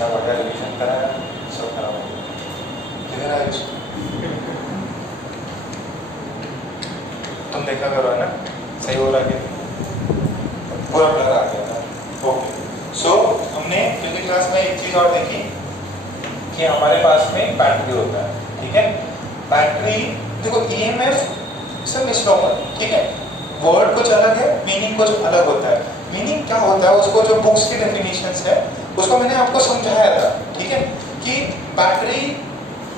क्या बढ़िया रिविजन कराया, सब खराब हो गया। किधर आया इसको? तुम देखा करो है ना, सही हो रहा है, पूरा ब्लर आ गया था। ओके, सो हमने पिछली क्लास में एक चीज और देखी कि हमारे पास में बैटरी होता है, ठीक है। बैटरी देखो ईएमएफ सब मिसनोमर, ठीक है, वर्ड कुछ अलग है, मीनिंग कुछ अलग होता है। मीनिंग क्या होता है, उसको जो बुक्स की डेफिनेशंस है उसको मैंने आपको समझाया था, ठीक है, कि बैटरी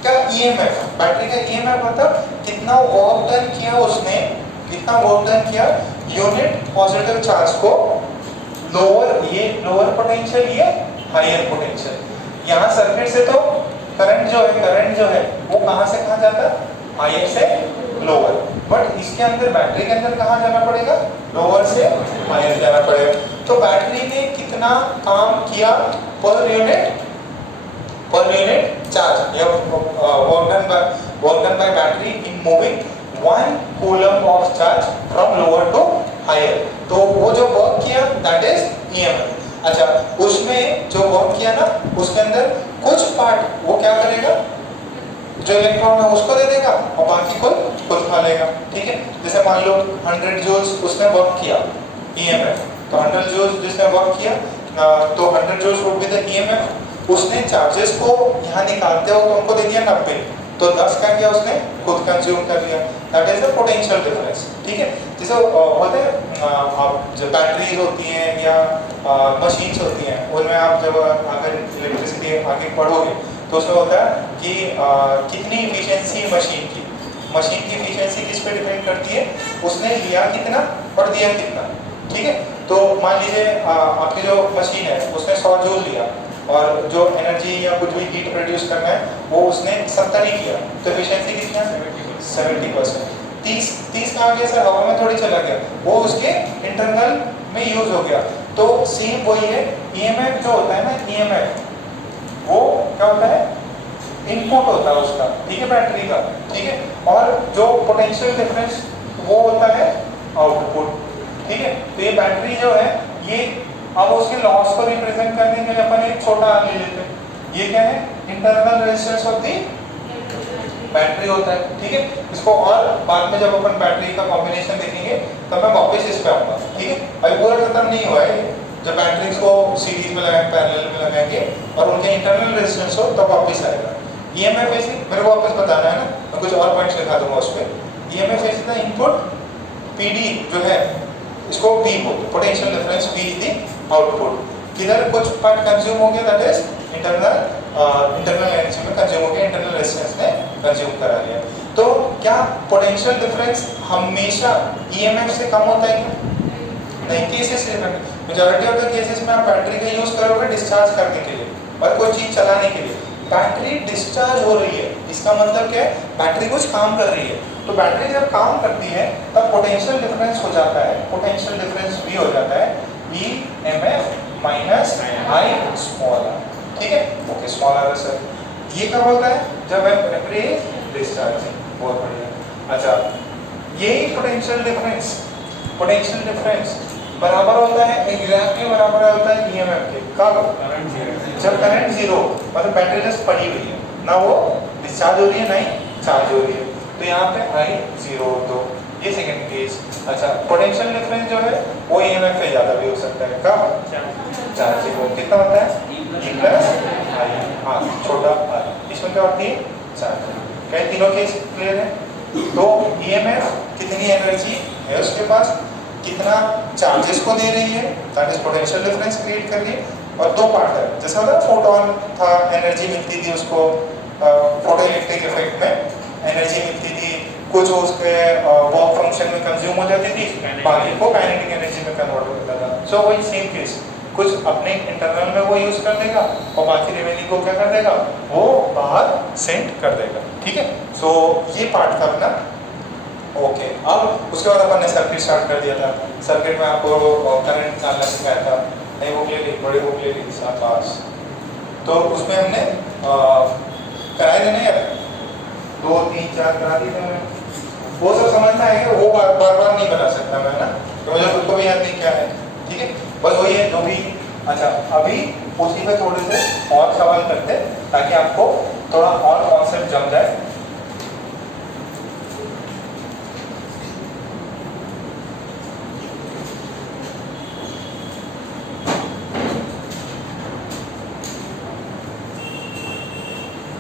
का ईएमएफ, बैटरी का ईएमएफ मतलब कितना वर्क डन किया उसने, कितना वर्क डन किया यूनिट पॉजिटिव चार्ज को लोअर, ये लोअर पोटेंशियल, ये हायर पोटेंशियल। यहाँ सर्किट से तो करंट जो है वो कहाँ से कहाँ जाता है, हायर से लोअर, बट इसके अंदर बैटरी के अंदर कहाँ जाना पड़ेगा, लोअर से हायर जाना पड़ेगा। तो बैटरी ने कितना काम किया पर यूनिट चार्ज या work done by battery in moving 1 coulomb of charge from lower to higher, तो वो जो वर्क किया दैट इज ईएमएफ। अच्छा, उसमें जो वर्क किया ना उसके अंदर कुछ पार्ट वो क्या करेगा, जो इलेक्ट्रॉन है उसको दे देगा और बाकी खुद खा लेगा, ठीक है। जैसे मान लो 100 जूल्स उसने वर्क किया ईएमएफ, तो 100 जूल्स जिसने वर्क किया तो 100 joules would be the EMF. उसने चार्जेस को यहाँ निकालते हो तो उनको दे दिया 90, तो 10 का किया उसने खुद कंज्यूम कर लिया, that is the potential difference, ठीक है। जैसे होते हैं आप जो बैटरीज होती हैं या मशीन्स होती हैं, उनमें आप जब अगर इलेक्ट्रिसिटी आगे पढ़ोगे तो उसमें होता है कि कितनी इफिशिएंसी मशीन की इफिशिएंसी किस पे डिपेंड करती है, उसने लिया कितना और दिया कितना, ठीक है। तो मान लीजिए आपकी जो मशीन है उसने 100 जूल लिया और जो एनर्जी या कुछ भी हीट प्रोड्यूस करना है वो उसने 70 ही किया, तो एफिशिएंसी कितनी है 70%। 30 कहाँ गया सर, हवा में थोड़ी चला गया, वो उसके इंटरनल में यूज हो गया। तो सेम वही है, ईएमएफ जो होता है ना, ईएमएफ वो क्या होता है, इनपुट होता है उसका, ठीक है, बैटरी का, ठीक है, और जो पोटेंशियल डिफरेंस वो होता है आउटपुट, ठीक है। तो ये बैटरी जो है ये, अब उसके लॉस को रिप्रेजेंट करने के लिए अपन एक छोटा आर ले लेते हैं, ये क्या है, internal resistance of the battery होता है, ठीक है। इसको और बाद में जब अपन बैटरी का कॉम्बिनेशन देखेंगे तब मैं वापस इस पे आऊंगा, ठीक है। अभी पूरा खत्म नहीं हुआ है, जब बैटरीज को सीरीज में लगाएंगे, पैरेलल में लगाएंगे और उनके इंटरनल रेजिस्टेंस हो तब वापस आएगा। ईएमएफ ऐसे मेरे को वापस बताना है ना, मैं कुछ और पॉइंट्स लिखा दूंगा उस पे। ईएमएफ ऐसे था इनपुट, पीडी जो है इसको V बोलते हैं, potential difference V is the output. किधर कुछ पार्ट कंज्यूम हो गया, दैट इज इंटरनल एनर्जी में कंज्यूम हो गया, इंटरनल रेजिस्टेंस ने कंज्यूम करा लिया। तो क्या पोटेंशियल डिफरेंस हमेशा ईएमएफ से कम होता है क्या? नहीं, cases majority of the cases में आप बैटरी का यूज करोगे डिस्चार्ज करने के लिए और कोई चीज चलाने के लिए। बैटरी डिस्चार्ज हो रही है, इसका मतलब क्या है, बैटरी कुछ काम कर रही है। तो बैटरी जब काम करती है तब पोटेंशियल डिफरेंस हो जाता है, पोटेंशियल डिफरेंस V हो जाता है EMF minus I small r, ठीक है, ओके, स्मॉल r सर। ये कब होता है, जब बैटरी डिस्चार्ज, बहुत बढ़िया। अच्छा, यही पोटेंशियल डिफरेंस बराबर होता है, एग्जैक्टली बराबर होता है ईएमएफ के, कब, जब करंट जीरो, मतलब बैटरी जस्ट पड़ी हुई है ना, वो डिस्चार्ज हो रही है ना ही चार्ज हो रही है, तो यहाँ पे I 0 2, ये सेकंड केस। अच्छा, पोटेंशियल डिफरेंस जो है वो ईएमएफ से ज्यादा भी हो सकता है, कब, चार्जिंग हो, कितना होता है E प्लस I, हाँ, छोटा r, इसमें क्या होती है, चार्जिंग। क्या तीनों केस क्लियर है? तो ईएमएफ कितनी एनर्जी है उसके पास, कितना चार्जेस को दे रही है, that is potential difference create कर रही है, और दो पार्ट है, जैसे होता है फोटोन था, एनर्जी मिलती थी उसको, फोटो इलेक्ट्रिक इफेक्ट में एनर्जी मिलती थी, कुछ उसके वर्क फंक्शन में कंज्यूम हो जाती थी, बाकी को काइनेटिक एनर्जी में कन्वर्ट हो जाता था। सो वही सेम केस, कुछ अपने इंटरनल में वो यूज कर देगा और बाकी रिमेनिंग को क्या कर देगा, वो बाहर सेंड कर देगा, ठीक है। सो ये पार्ट था अपना, ओके। अब उसके बाद अपन ने सर्किट स्टार्ट कर दिया था। सर्किट में आपको करंट निकालना सिखाया था, नई बुक ले ली, बड़ी बुक ले ली साथ पास, तो उसमें हमने कराए थे ना यार, 2 3 4 करा दिए थे, वो सब समझना है कि वो बार बार नहीं बना सकता मैं ना, तो मुझे खुद को भी याद नहीं क्या है, ठीक है, बस वही है जो भी। अच्छा, अभी उसी पे थोड़े से और सवाल करते हैं ताकि आपको थोड़ा और कॉन्सेप्ट जम जाए।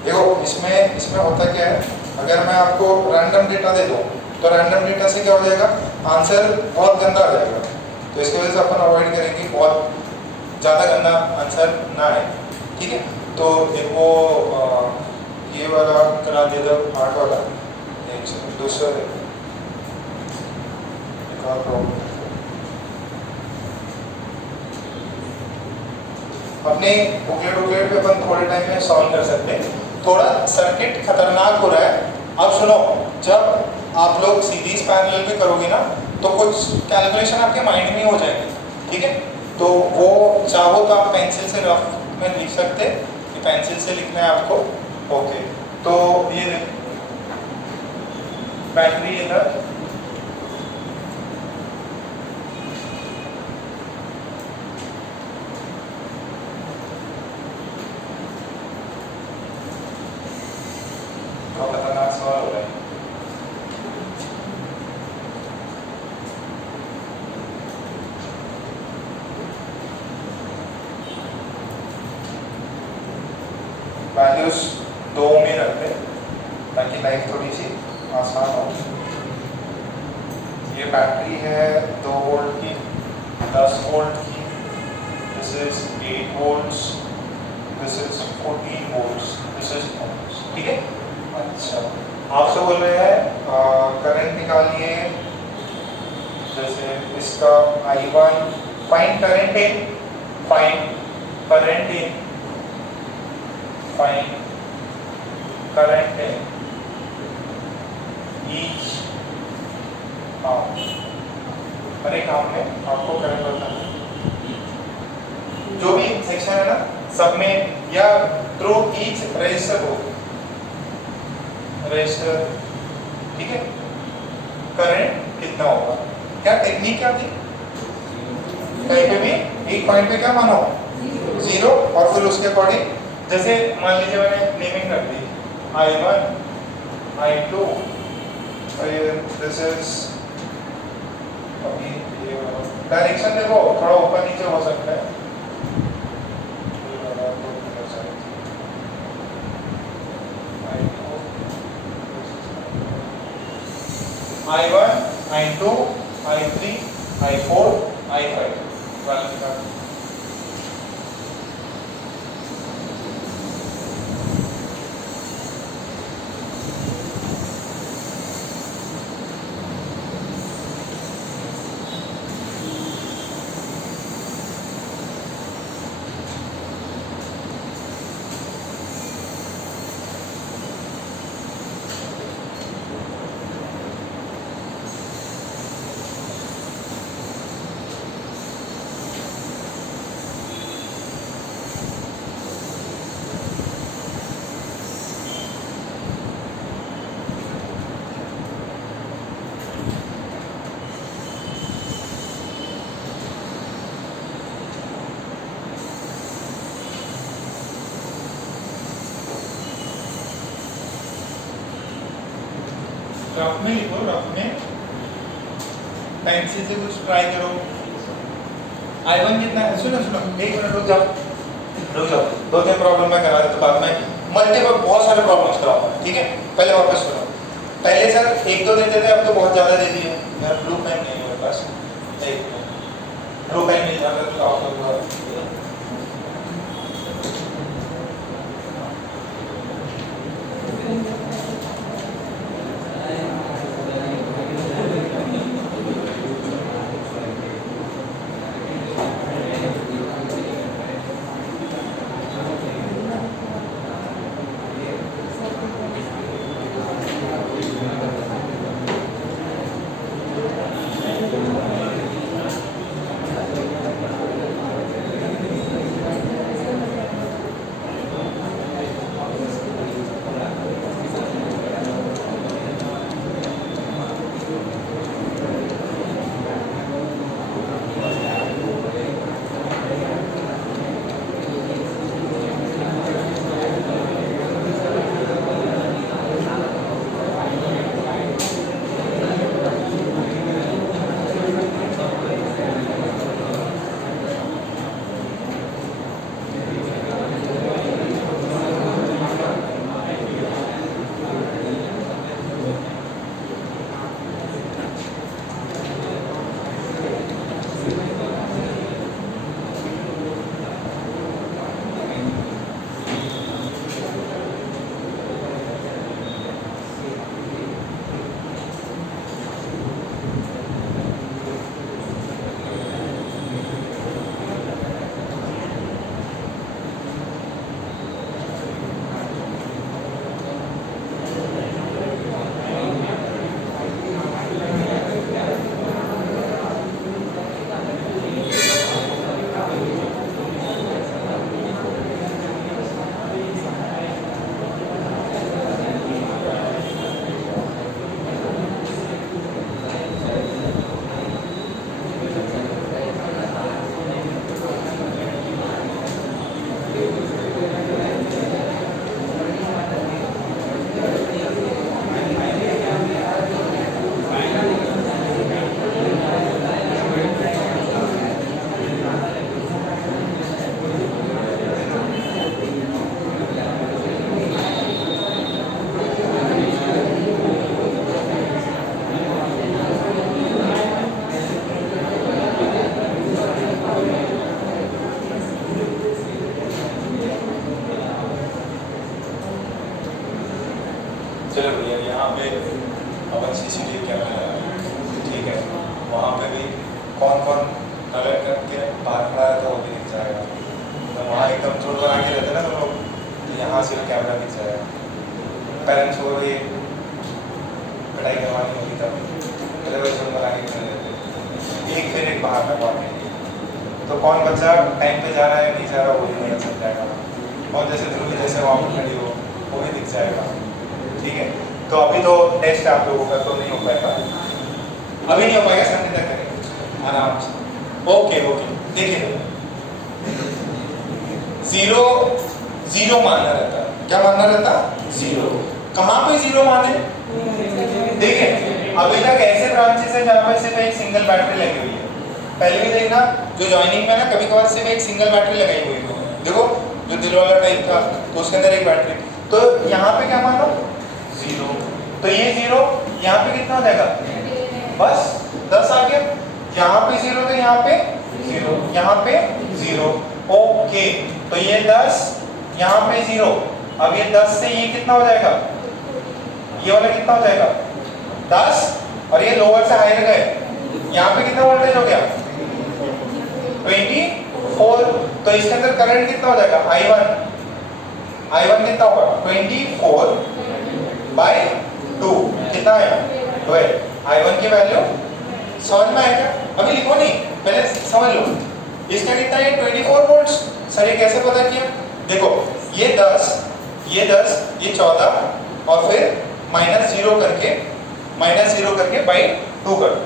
देखो इसमें होता क्या है, अगर मैं आपको रैंडम डेटा दे दूं तो रैंडम डेटा से क्या हो जाएगा, आंसर बहुत गंदा आ जाएगा। तो इसकी वजह से अपन अवॉइड करेंगे बहुत ज़्यादा गंदा आंसर ना आए, ठीक है। तो एक वो ये वाला करा दे दो, आर्ट वाला। एक सेकंड, दूसरा देखो, एक और प्रॉब्लम अपने बुकलेट पे अपन थोड़े टाइम में सॉल्व कर सकते हैं। थोड़ा सर्किट खतरनाक हो रहा है। अब सुनो, जब आप लोग सीरीज पैरेलल में करोगे ना तो कुछ कैलकुलेशन आपके माइंड में हो जाएंगे, ठीक है। तो वो चाहो तो आप पेंसिल से रफ में लिख सकते हैं, कि पेंसिल से लिखना है आपको। ओके, तो ये बैटरी इधर, खतरनाक सवाल हो रहा है। वैल्यूज 2 में रखते हैं ताकि लाइफ थोड़ी सी आसान हो। ये बैटरी है 2 वोल्ट की, 10 वोल्ट की, this is 8 volts, this is 14 volts, this is volts, ठीक है। अच्छा, आपसे बोल रहे हैं करंट निकालिए, जैसे इसका I1, find current in, find current in, find current in each हर एक काम में आपको करंट बताना है। जो भी सेक्शन है ना सब में, या थ्रू ईच रजिस्टर हो, रजिस्टर, ठीक है। करंट कितना होगा, क्या टेक्निक क्या थी, कहीं पे भी एक पॉइंट पे क्या मानो, 0, और फिर उसके अकॉर्डिंग जैसे मान लीजिए मैंने नेमिंग कर दी I1, I2, दिस इज, अभी ये डायरेक्शन देखो थोड़ा ऊपर नीचे हो सकता है। I1, I2, I3, I4, I5 rough में लिखो, रफ में पेंसिल से कुछ ट्राई करो। I1 कितना है, सुनो सुनो, एक मिनट रुक जाओ, रुक जाओ, 2-3 प्रॉब्लम मैं करा देता, बाद में मल्टीपल बहुत सारे प्रॉब्लम्स कराऊंगा, ठीक है। पहले वापस सुनो, पहले सर 1-2 देते थे, अब तो बहुत ज़्यादा दे दिए यार। ब्लू पेन नहीं है मेरे पास, ब्लू पेन मिल जाता तो आप कौन कौन अलग करके बाहर खड़ा रहता है वो भी दिख जाएगा। तो वहाँ एकदम जोड़ बना के रहते ना तो लोग, तो यहाँ सिर्फ कैमरा दिख जाएगा। पेरेंट्स को ये पढ़ाई करवानी होगी तब अदरवाइज जोड़ बना के चले जाते, एक फिर एक बाहर लगवाने के लिए। तो कौन बच्चा टाइम पे जा रहा है नहीं जा रहा वो भी नहीं समझ जाएगा। और जैसे ध्रुवी जैसे वहाँ पर खड़ी हो वो भी दिख जाएगा। ठीक है, तो अभी तो टेस्ट आप लोगों का तो नहीं हो पाएगा, अभी नहीं हो पाएगा, संडे तक करेंगे आराम से। ओके ओके, देखिए जीरो जीरो मानना रहता, क्या मानना रहता? जीरो। कहाँ पे जीरो माने? देखिए अभी तक ऐसे ब्रांचेस है जहाँ पे सिर्फ एक सिंगल बैटरी लगी हुई है। पहले भी देखना जो जॉइनिंग में ना कभी कभार सिर्फ एक सिंगल बैटरी लगाई हुई है, देखो जो दिल वाला टाइप था तो उसके अंदर एक बैटरी। तो यहाँ पे क्या मानो? जीरो। तो ये जीरो, यहाँ पे कितना हो जाएगा? बस 10 आ गया। यहाँ पे जीरो तो यहाँ पे जीरो, यहाँ पे जीरो। ओके, तो ये 10, यहाँ पे जीरो। अब ये 10 से ये कितना हो जाएगा? ये वाला कितना हो जाएगा? 10। और ये लोअर से हायर गए, यहाँ पे कितना वोल्टेज हो गया? 24। तो इसके अंदर करंट कितना हो जाएगा? I1 कितना होगा? 24/2 कितना आया? 12। I1 की वैल्यू समझ में आएगा? अभी लिखो नहीं, पहले समझ लो। इसका कितना है? 24 वोल्ट्स। सर ये कैसे पता किया? देखो ये 10, ये 14 और फिर -0 करके /2 कर दो।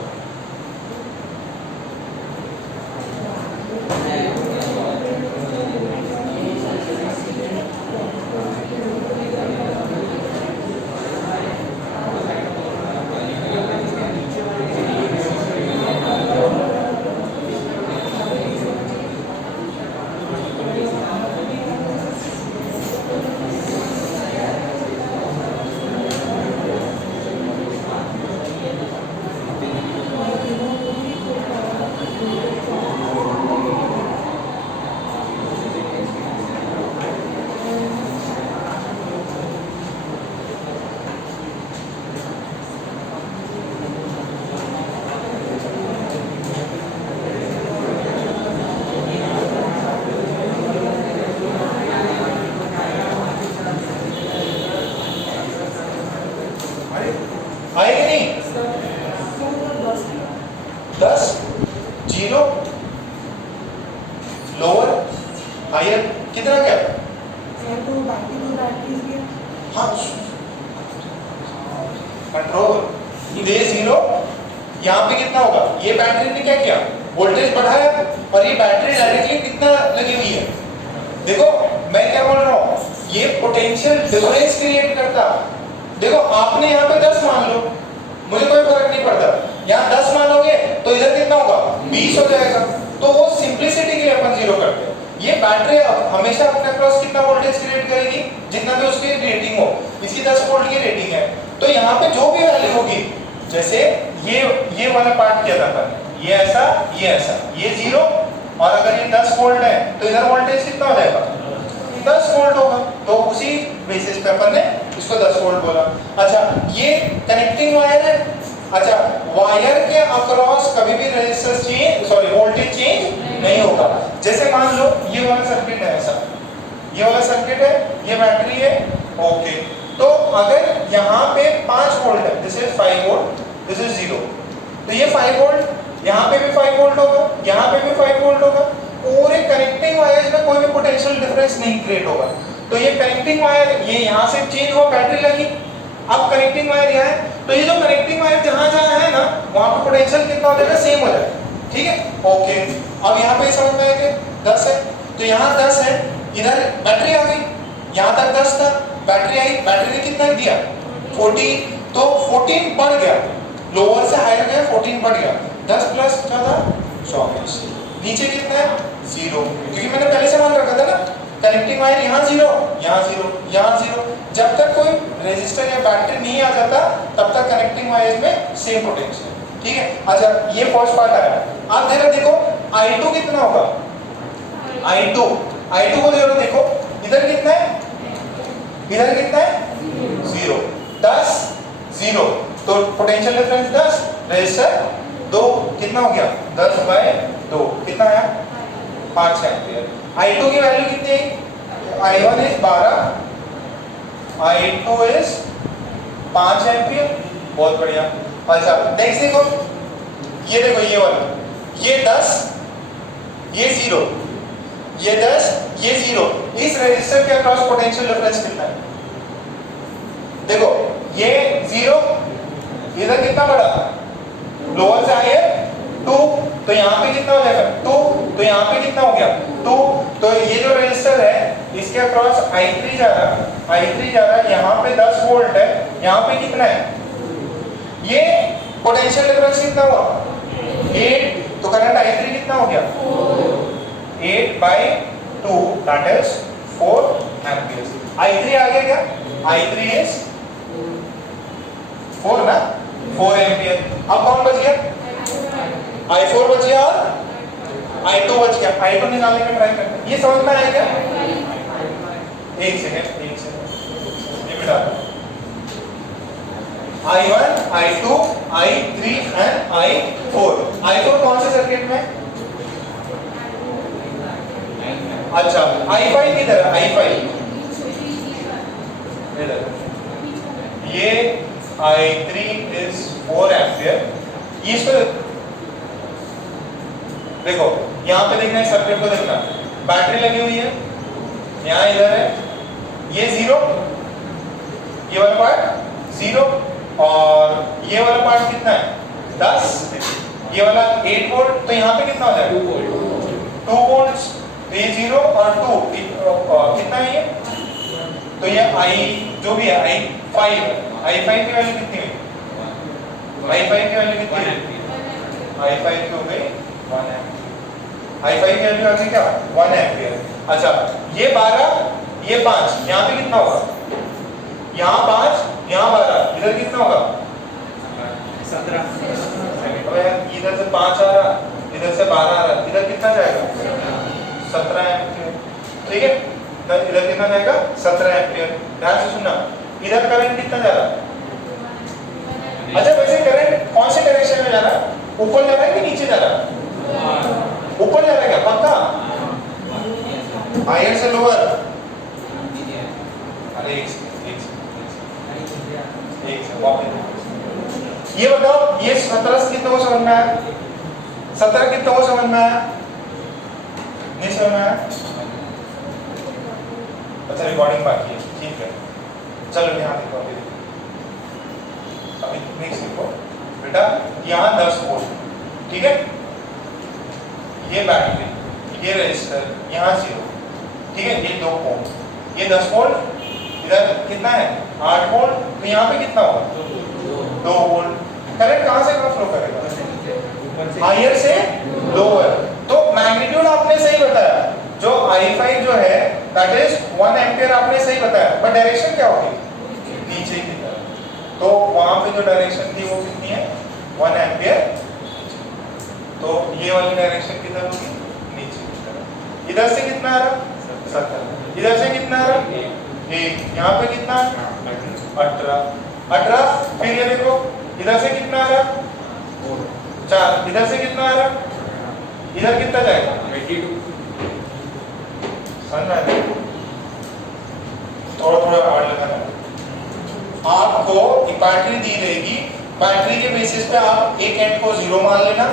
आएगी नहीं? 10 0 लोअर हायर कितना क्या? हाँ कंट्रोल दे 0। यहाँ पे कितना होगा? ये बैटरी ने क्या किया? वोल्टेज बढ़ाया और ये बैटरी डायरेक्टली कितना लगी हुई है? देखो मैं क्या बोल रहा हूँ, ये पोटेंशियल डिफरेंस क्रिएट करता। देखो आपने यहाँ पे 10 मान लो, मुझे कोई फर्क नहीं पड़ता। यहाँ 10 मानोगे तो इधर कितना होगा? 20 हो जाएगा। तो वो सिंपलिसिटी के लिए अपन 0 करते हैं। ये बैटरी हमेशा अपने क्रॉस कितना वोल्टेज क्रिएट करेगी? जितना भी उसकी रेटिंग हो। इसकी 10 वोल्ट की रेटिंग है, तो यहाँ पे जो भी वैल्यू होगी, जैसे ये वाला पार्ट किया था अपन, ये ऐसा, ये 0 और अगर ये 10 वोल्ट है तो इधर वोल्टेज कितना हो जाएगा? 10 वोल्ट होगा। तो उसी बेसिस पे अपन ने इसको 10 वोल्ट बोला। अच्छा ये कनेक्टिंग वायर है। अच्छा वायर के अक्रॉस कभी भी रेजिस्टेंस वोल्टेज चेंज नहीं होगा। जैसे मान लो ये वाला सर्किट है, ऐसा ये वाला सर्किट है, ये बैटरी है। ओके, तो अगर यहाँ पे 5 वोल्ट है, this is 5 volt, this is 0, तो ये 5 वोल्ट, यहाँ पे भी 5 वोल्ट होगा, यहाँ पे भी 5 वोल्ट होगा। पूरे कनेक्टिंग वायर्स में कोई भी पोटेंशियल डिफरेंस नहीं क्रिएट होगा। तो ये कनेक्टिंग वायर ये यहाँ से चेंज हुआ, बैटरी लगी, अब कनेक्टिंग वायर यहाँ है, तो ये जो कनेक्टिंग वायर जहाँ जहाँ है ना वहाँ पे पोटेंशियल कितना हो जाएगा? सेम हो जाएगा। ठीक है, ओके। अब यहाँ पे समझ में आया कि 10 है, तो यहाँ 10 है, इधर बैटरी आ गई, यहाँ तक 10 था, बैटरी आई, बैटरी ने कितना दिया? 14, तो 14 बढ़ गया, लोअर से हायर गया, 14 बढ़ गया, 10 प्लस 14 24। नीचे कितना है? 0, क्योंकि मैंने पहले से मान रखा था ना, कनेक्टिंग वायर यहाँ 0, यहाँ 0, यहाँ 0। जब तक कोई रेजिस्टर या बैटरी नहीं आ जाता तब तक कनेक्टिंग वायर में सेम पोटेंशियल। ठीक है, अच्छा ये फर्स्ट पार्ट आया। आप जरा देखो I2 कितना होगा? I2 को जरा देखो, इधर कितना है? इधर कितना है? 0, 10 0, तो पोटेंशियल डिफरेंस 10, रेजिस्टर तो कितना हो गया 10/2 कितना आया 5 एम्पियर। I2 की वैल्यू कितनी है? I1 is 12, I2 is 5 ampere. बहुत बढ़िया। अच्छा नेक्स्ट देखो, ये देखो ये वाला, ये 10 ये 0, ये 10 ये 0, इस रेजिस्टर के अक्रॉस पोटेंशियल डिफरेंस कितना है? देखो ये 0, इधर कितना बड़ा लोअर से हायर 2, तो यहाँ पे कितना हो जाएगा 2, तो यहाँ पे कितना हो गया 2, तो ये जो रेजिस्टर है इसके अक्रॉस I3 जा रहा है, यहाँ पे 10 वोल्ट है, यहाँ पे कितना है, ये पोटेंशियल डिफरेंस कितना हुआ 8, तो करंट I3 कितना हो गया 8/2 दैट इज 4 एम्पियर। I3 आ गया क्या? I3 इज 4 ना, 4 एम्पियर। अब कौन बच गया? I4 बच गया और I2 बच गया। I2 निकालने का ट्राई करते हैं। ये समझ में आया क्या? एक सेकंड ये मिटा दो। I1, I2, I3 and I4। I4 कौन से सर्किट में? अच्छा I5 किधर है? I5 इधर। ये I3 is 4 एम्पियर। इसको देखो, यहाँ पे देखना है सर्किट को, देखना बैटरी लगी हुई है, यहाँ इधर है, ये 0, ये वाला पार्ट 0 और ये वाला पार्ट कितना है 10, ये वाला 8 वोल्ट, तो यहाँ पे कितना हो जाएगा 2 वोल्ट, तो ये 0 और 2 कितना है ये, तो ये I जो भी है I5 की वैल्यू कितनी है? I5 की वैल्यू कितनी है? I5 की हो गई 1 एम्पियर। I5 की वैल्यू आ गई क्या 1 एम्पियर। अच्छा ये 12 ये 5, यहाँ पे कितना होगा? यहाँ 5 यहाँ 12, इधर कितना होगा 17। इधर से 5 आ रहा, इधर से 12 आ रहा, इधर कितना जाएगा 17 एम्पियर। ठीक है, इधर कितना जाएगा 17 एम्पियर। ध्यान से सुनना, इधर करंट कितना जा रहा? अच्छा वैसे करंट कौन से डायरेक्शन में जा रहा है? ऊपर जा रहा है कि नीचे जा रहा है? ऊपर जा रहा है क्या पक्का? हायर से लोअर? अरे एक ये बताओ, ये 17 से कितने को समझ में आया? 17 कितने को समझ में आया? नहीं समझ में आया? अच्छा रिकॉर्डिंग बाकी है, ठीक है, चलो यहाँ देखो, अभी नेक्स्ट देखो बेटा, यहाँ 10 वोल्ट, ठीक है, ये बैटरी, ये रजिस्टर, यहाँ 0, ठीक है, ये 2 ओम, ये 10 वोल्ट, इधर कितना है 8 वोल्ट, तो यहाँ पे कितना होगा 2 वोल्ट। करंट कहाँ से कहाँ फ्लो करेगा? हायर से लोअर। तो मैग्नीट्यूड आपने सही बताया, जो I5 जो है दैट इज 1 एम्पियर आपने सही बताया, बट डायरेक्शन क्या होगी नीचे की तरफ। तो वहां पे जो डायरेक्शन थी वो कितनी है 1 एम्पियर, तो ये वाली डायरेक्शन किधर होगी नीचे की तरफ। इधर से कितना आ रहा 17, इधर से कितना आ रहा 1, यहाँ पे कितना 18, फिर ये देखो इधर से कितना आ रहा 4, इधर से कितना आ रहा, इधर कितना जाएगा 22। समझ में थोड़ा हार्ड लगा ना। आपको बैटरी दी रहेगी, बैटरी के बेसिस पे आप एक एंड को 0 मान लेना,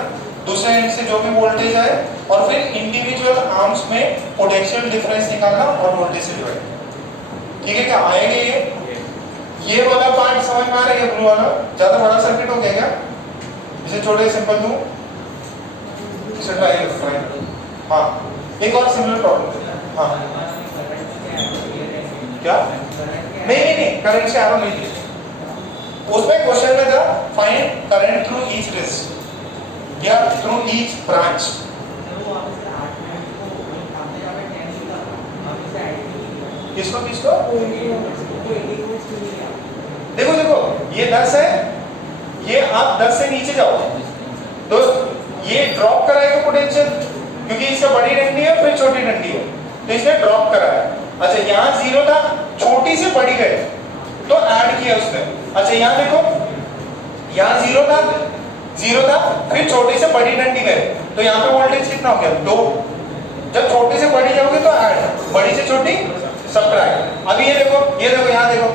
दूसरे एंड से जो भी वोल्टेज आए, और फिर इंडिविजुअल आर्म्स में पोटेंशियल डिफरेंस निकालना और वोल्टेज से जोड़ना। ठीक है क्या आएंगे? ये वाला पार्ट समझ में आ रहा है? ब्लू वाला ज्यादा बड़ा सर्किट हो गया क्या? इसे छोटे सिंपल दूं, इसे ट्राई करो। हाँ एक और सिमिलर प्रॉब्लम। हाँ क्या? नहीं करंट से एरो नहीं थी उसमें। क्वेश्चन में था find current through each resistor या थ्रू ईच ब्रांच। किसको देखो ये 10 है, ये आप 10 से नीचे जाओ तो ये ड्रॉप कराएगा पोटेंशियल, क्योंकि इसका बड़ी डंडी है फिर छोटी डंडी है, तो इसने ड्रॉप कराया। अच्छा यहाँ 0 था, छोटी से बड़ी गए तो ऐड किया उसने। अच्छा यहाँ देखो, यहाँ 0 था, 0 था, फिर छोटी से बड़ी डंडी गए, तो यहाँ पे वोल्टेज कितना हो गया 2। जब छोटी से बड़ी जाओगे तो ऐड, बड़ी से छोटी सब्ट्रैक्ट। अभी ये देखो यहाँ देखो,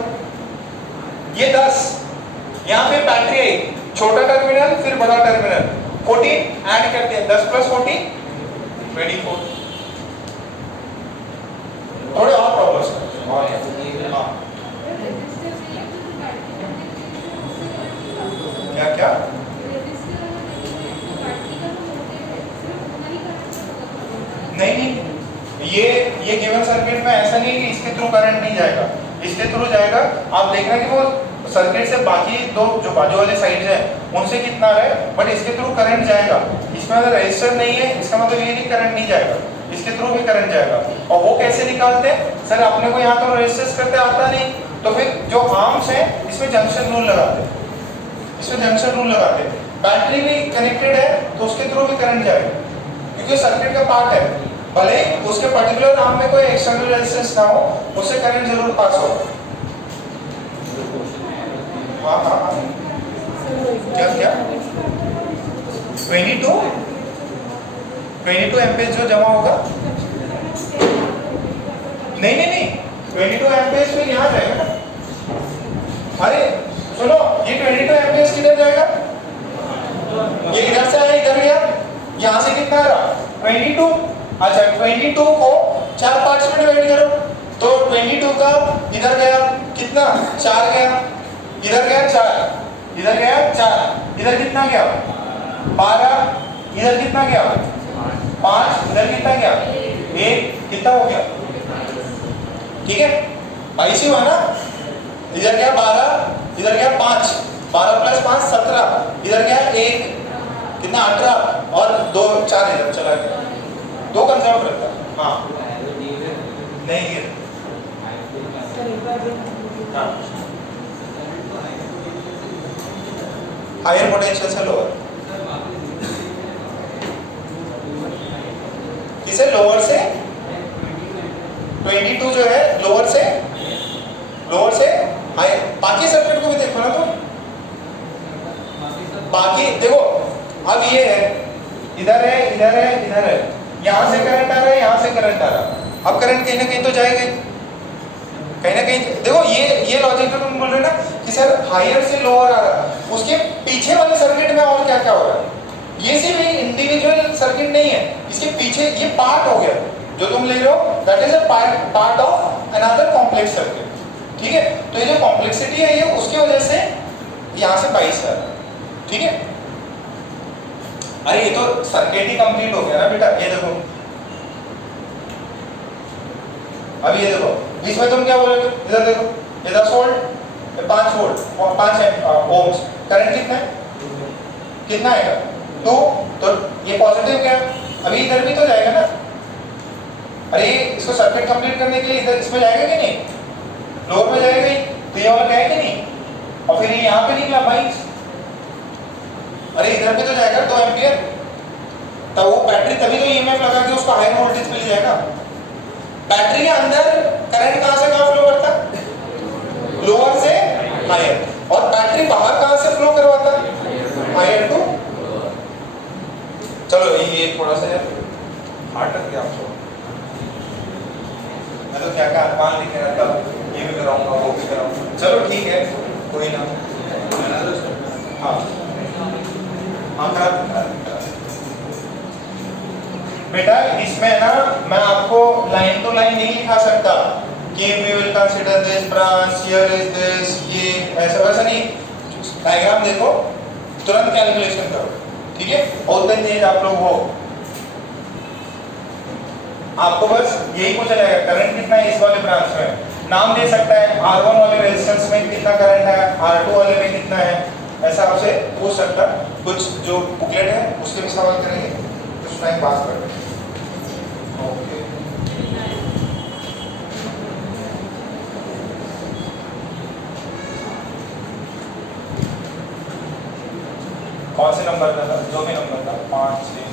ये 10, यहाँ पे बैटरी आई, छोटा टर्मिनल फिर बड़ा टर्मिनल, 14 ऐड कर दिया, 10 + 14 24। थोड़े और प्रॉब्लम्स हैं। हाँ क्या क्या नहीं, ये गिवन सर्किट में ऐसा नहीं है कि इसके थ्रू करंट नहीं जाएगा, इसके थ्रू जाएगा। आप देखना कि वो सर्किट से बाकी दो जो बाजू वाले साइड है उनसे कितना रहे, बट इसके थ्रू करंट जाएगा। इसमें अगर रेजिस्टर नहीं है इसका मतलब ये नहीं करंट नहीं जाएगा, इसके थ्रू भी करंट जाएगा। और वो कैसे निकालते हैं सर, अपने को यहाँ तो रेजिस्टेंस करते आता नहीं, तो फिर जो आर्म्स है इसमें जंक्शन रूल लगाते हैं, इसमें जंक्शन रूल लगाते हैं। बैटरी भी कनेक्टेड है तो उसके थ्रू भी करंट जाएगा, क्योंकि सर्किट का पार्ट है, भले उसके पर्टिकुलर आर्म में कोई एक्सटर्नल रेजिस्टेंस ना हो, उससे करंट जरूर पास हो। हाँ क्या 22 एम्पेयर जो जमा होगा, नहीं 22 एम्पेयर फिर यहाँ जाएगा ना। अरे सुनो, ये 22 एम्पेयर किधर जाएगा, ये इधर से आया इधर गया, यहाँ से कितना आ रहा 22। अच्छा 22 को 4-5 मिनट वेट करो, तो 22 का इधर गया कितना 4 गया, इधर गया 4, इधर गया 4, इधर कितना गया 12, इधर कितना गया 5, इधर कितना गया 1, कितना हो गया, ठीक है 22 ही हुआ ना। इधर गया 12, इधर गया 5, 12 + 5 17, इधर गया 1 कितना 18, और 2 4 इधर चला गया, 2 कंजर्व रहता है। हाँ नहीं ये हाँ हायर पोटेंशियल से लोअर, किसे लोअर से 22 जो है लोअर से हायर। बाकी सर्किट को भी देखो ना, तो बाकी देखो, अब ये है इधर है इधर है इधर है, यहाँ से करंट आ रहा है यहाँ से करंट आ रहा है, अब करंट कहीं ना कहीं तो जाएगा ही, कहीं ना कहीं। देखो ये लॉजिक तो तुम बोल रहे ना कि सर हायर से लोअर आ रहा है, उसके पीछे वाले सर्किट में और क्या क्या हो रहा है, ये सिर्फ एक इंडिविजुअल सर्किट नहीं है, इसके पीछे ये पार्ट हो गया जो तुम ले रहे हो, that is a part of another complex circuit, ठीक है। तो ये जो कॉम्प्लेक्सिटी है ये उसकी वजह से यहाँ से 22 है, ठीक है। अरे ये तो सर्किट ही कंप्लीट हो गया ना बेटा, ये देखो अब ये देखो इसमें तुम क्या बोलोगे, इधर देखो ये 10 वोल्ट 5 वोल्ट और 5 ओम्स, करंट कितना है, कितना आएगा 2, तो ये पॉजिटिव क्या, अभी इधर भी तो जाएगा ना। अरे इसको सर्किट कंप्लीट करने के लिए इधर इसमें जाएगा कि नहीं, लोअर में जाएगा ही, तो ये वाला क्या है कि नहीं, और फिर ये यहाँ पे निकला 22, अरे इधर भी तो जाएगा 2 एम्पियर, तो वो बैटरी तभी तो ईएमएफ लगा के उसको हाई वोल्टेज पे ले जाएगा। बैटरी के अंदर करंट कहां से कहां फ्लो करता, लोअर से हायर, और बैटरी बाहर कहां से फ्लो करवाता, हायर टू। चलो ये थोड़ा सा हार्ड रख दिया आपको, मैं तो क्या क्या अनुमान लिखे रहता, ये भी कराऊंगा वो भी कराऊंगा, चलो ठीक है कोई ना। हाँ बेटा इसमें ना मैं आपको लाइन टू लाइन नहीं लिखा सकता कि we will consider this branch, here is this, ये ऐसा वैसा नहीं, डायग्राम देखो तुरंत कैलकुलेशन करो, ठीक है। और उतना तेज आप लोग हो, आपको बस यही पूछा जाएगा करंट कितना है इस वाले ब्रांच में, नाम दे सकता है R1 वाले रेजिस्टेंस में कितना करंट है, R2 वाले में कितना है, ऐसा आपसे पूछ सकता है। कुछ जो बुकलेट है उसके भी सवाल करेंगे, कुछ टाइम पास करेंगे। ओके कौन से नंबर का था, जो भी नंबर था 5 6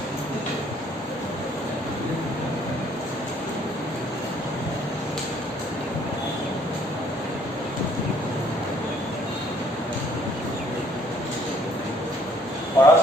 बड़ा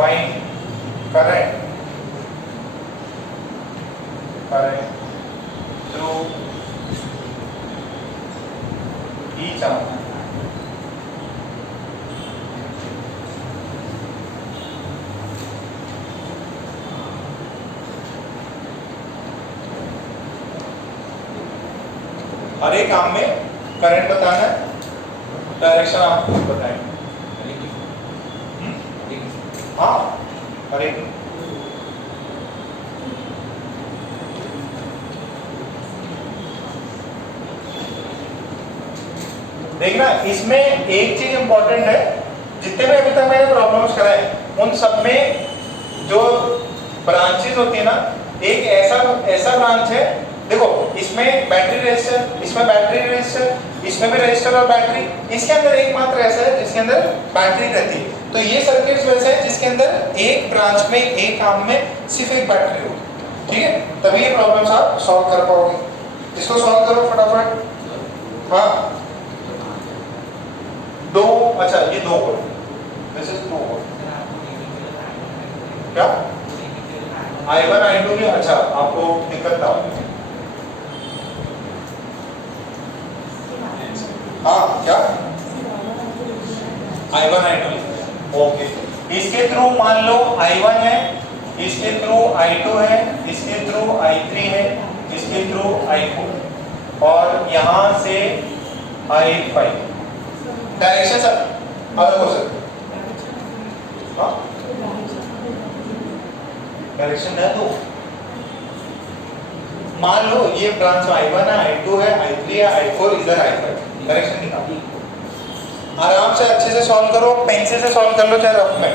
find current through each arm. हर एक आर्म में करंट बताना है, डायरेक्शन आपको बताएंगे। हाँ, हर एक देखना। इसमें एक चीज इंपॉर्टेंट है, जितने भी अभी तक मैंने प्रॉब्लम्स कराए उन सब में जो ब्रांचेस होती है ना, एक ऐसा ब्रांच है, देखो इसमें बैटरी रेजिस्टर, इसमें बैटरी रेजिस्टर, इसमें भी रेजिस्टर और बैटरी, इसके अंदर एकमात्र ऐसा है जिसके अंदर बैटरी रहती है। तो ये सर्किट्स वैसे हैं जिसके अंदर एक ब्रांच में, एक आर्म में सिर्फ एक बैटरी होगी, ठीक है? तभी ये प्रॉब्लम्स आप सॉल्व कर पाओगे। इसको सॉल्व करो फटाफट। हाँ, दो, अच्छा ये 2 वोल्ट, दिस इज 2 वोल्ट। क्या I1 I2 में, अच्छा आपको दिक्कत था? हाँ, क्या I1 I2, ओके। इसके थ्रू मान लो I1 है, इसके थ्रू I2 है, इसके थ्रू I3 है, इसके थ्रू I4 और यहाँ से I5। डायरेक्शन सब अलग हो सकते हैं। हाँ, डायरेक्शन है तो मान लो ये ब्रांच I1 है, I2 है, I3 है, I4, इधर I5, डायरेक्शन निकालो। आराम से अच्छे से सॉल्व करो, पेंसिल से सॉल्व कर लो चाहे रफ में।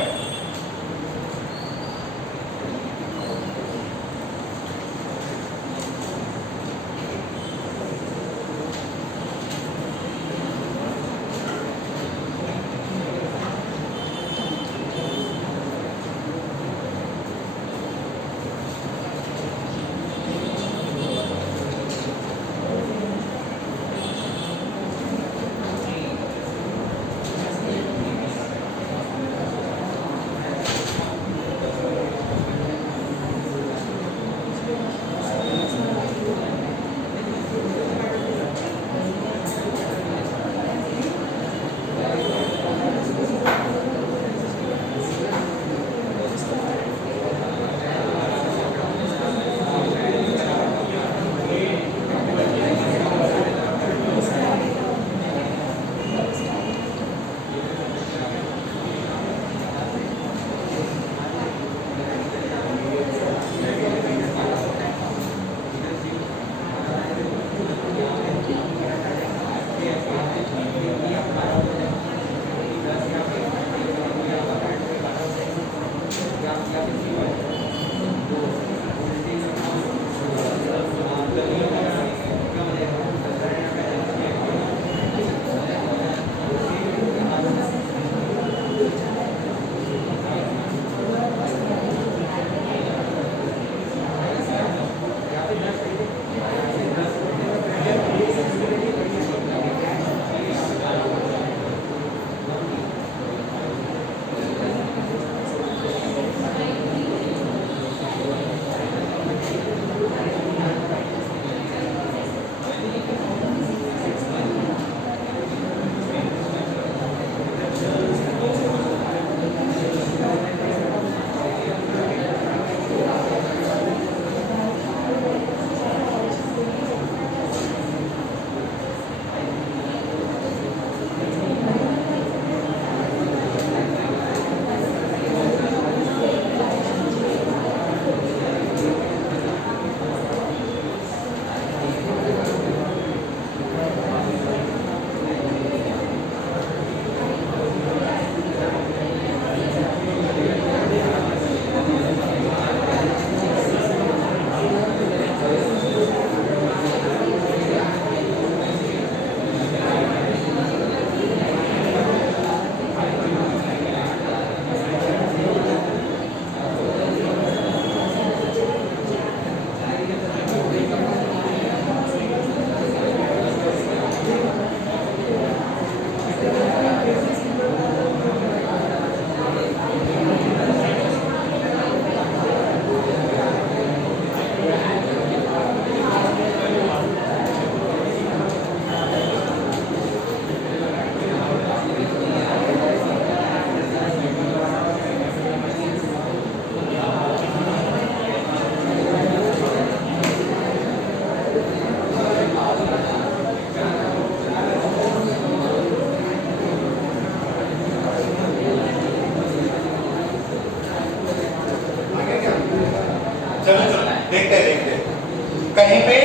कहीं पे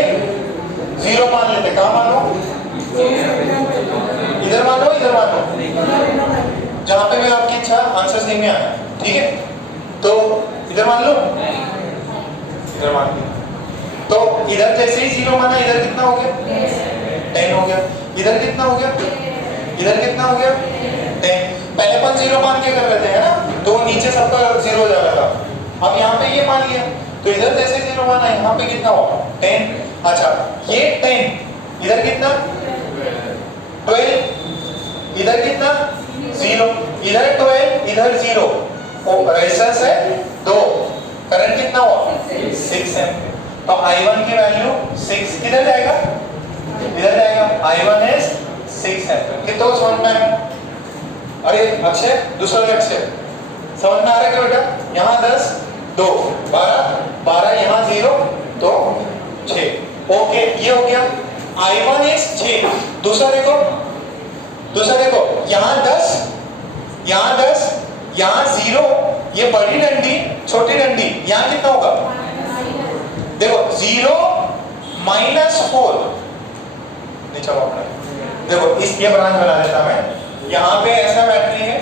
0 मान लेते, कहाँ मानो, इधर मानो, इधर मानो, जहां पे भी आपकी इच्छा, आंसर सही में आया, ठीक है। तो इधर मान लो, इधर मान लो, तो इधर जैसे ही 0 माना, इधर कितना हो गया, 10 हो गया। इधर कितना हो गया, इधर कितना हो गया, 10। पहले अपन 0 मान के कर रहे थे, है ना, तो नीचे सबका 0 हो जा रहा था। अब यहाँ पे ये मान लिया, तो इधर जैसे 0 माना, यहाँ पे कितना हुआ, 10। अच्छा, ये 10, इधर कितना 12, इधर कितना 0, इधर 12, इधर 0, रेजिस्टेंस है 2, करंट कितना हुआ 6 एम्पीयर। तो I1 की वैल्यू 6 किधर जाएगा, इधर जाएगा। I1 is 6 ampere. कितना समझ में आया? अरे अक्षय, दूसरा अक्षय समझ में आ रहा है क्या बेटा? यहाँ 10, 2, 12, 12, यहाँ 0, तो 6। ओके, ये हो गया। I1 is 6। दूसरा देखो, दूसरा देखो, यहाँ 10, यहाँ 10, यहाँ 0, ये बड़ी डंडी, छोटी डंडी, यहाँ कितना होगा, देखो 0 -4 नीचे वापस। देखो इस ये ब्रांच बना देता मैं। यहाँ पे ऐसा बैटरी है,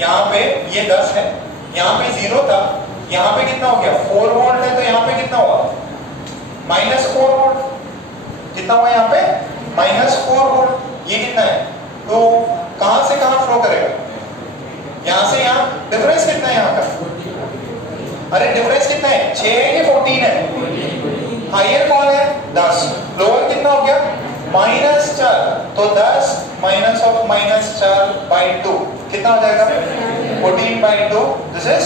यहाँ पे ये 10 है, यहाँ पे 0 था, यहाँ पे कितना हो गया 4 वोल्ट है, तो यहाँ पे कितना हुआ -4 वोल्ट। कितना हुआ यहाँ पे -4 वोल्ट। ये कितना है, तो कहाँ से कहाँ फ्लो करेगा, यहाँ से यहाँ। डिफरेंस कितना है यहाँ का, अरे डिफरेंस कितना है, 6 है कि 14 है। हायर कौन है, 10। लोअर कितना हो गया -4, तो 10 माइनस ऑफ -4/2 कितना हो जाएगा 14/2। दिस इज,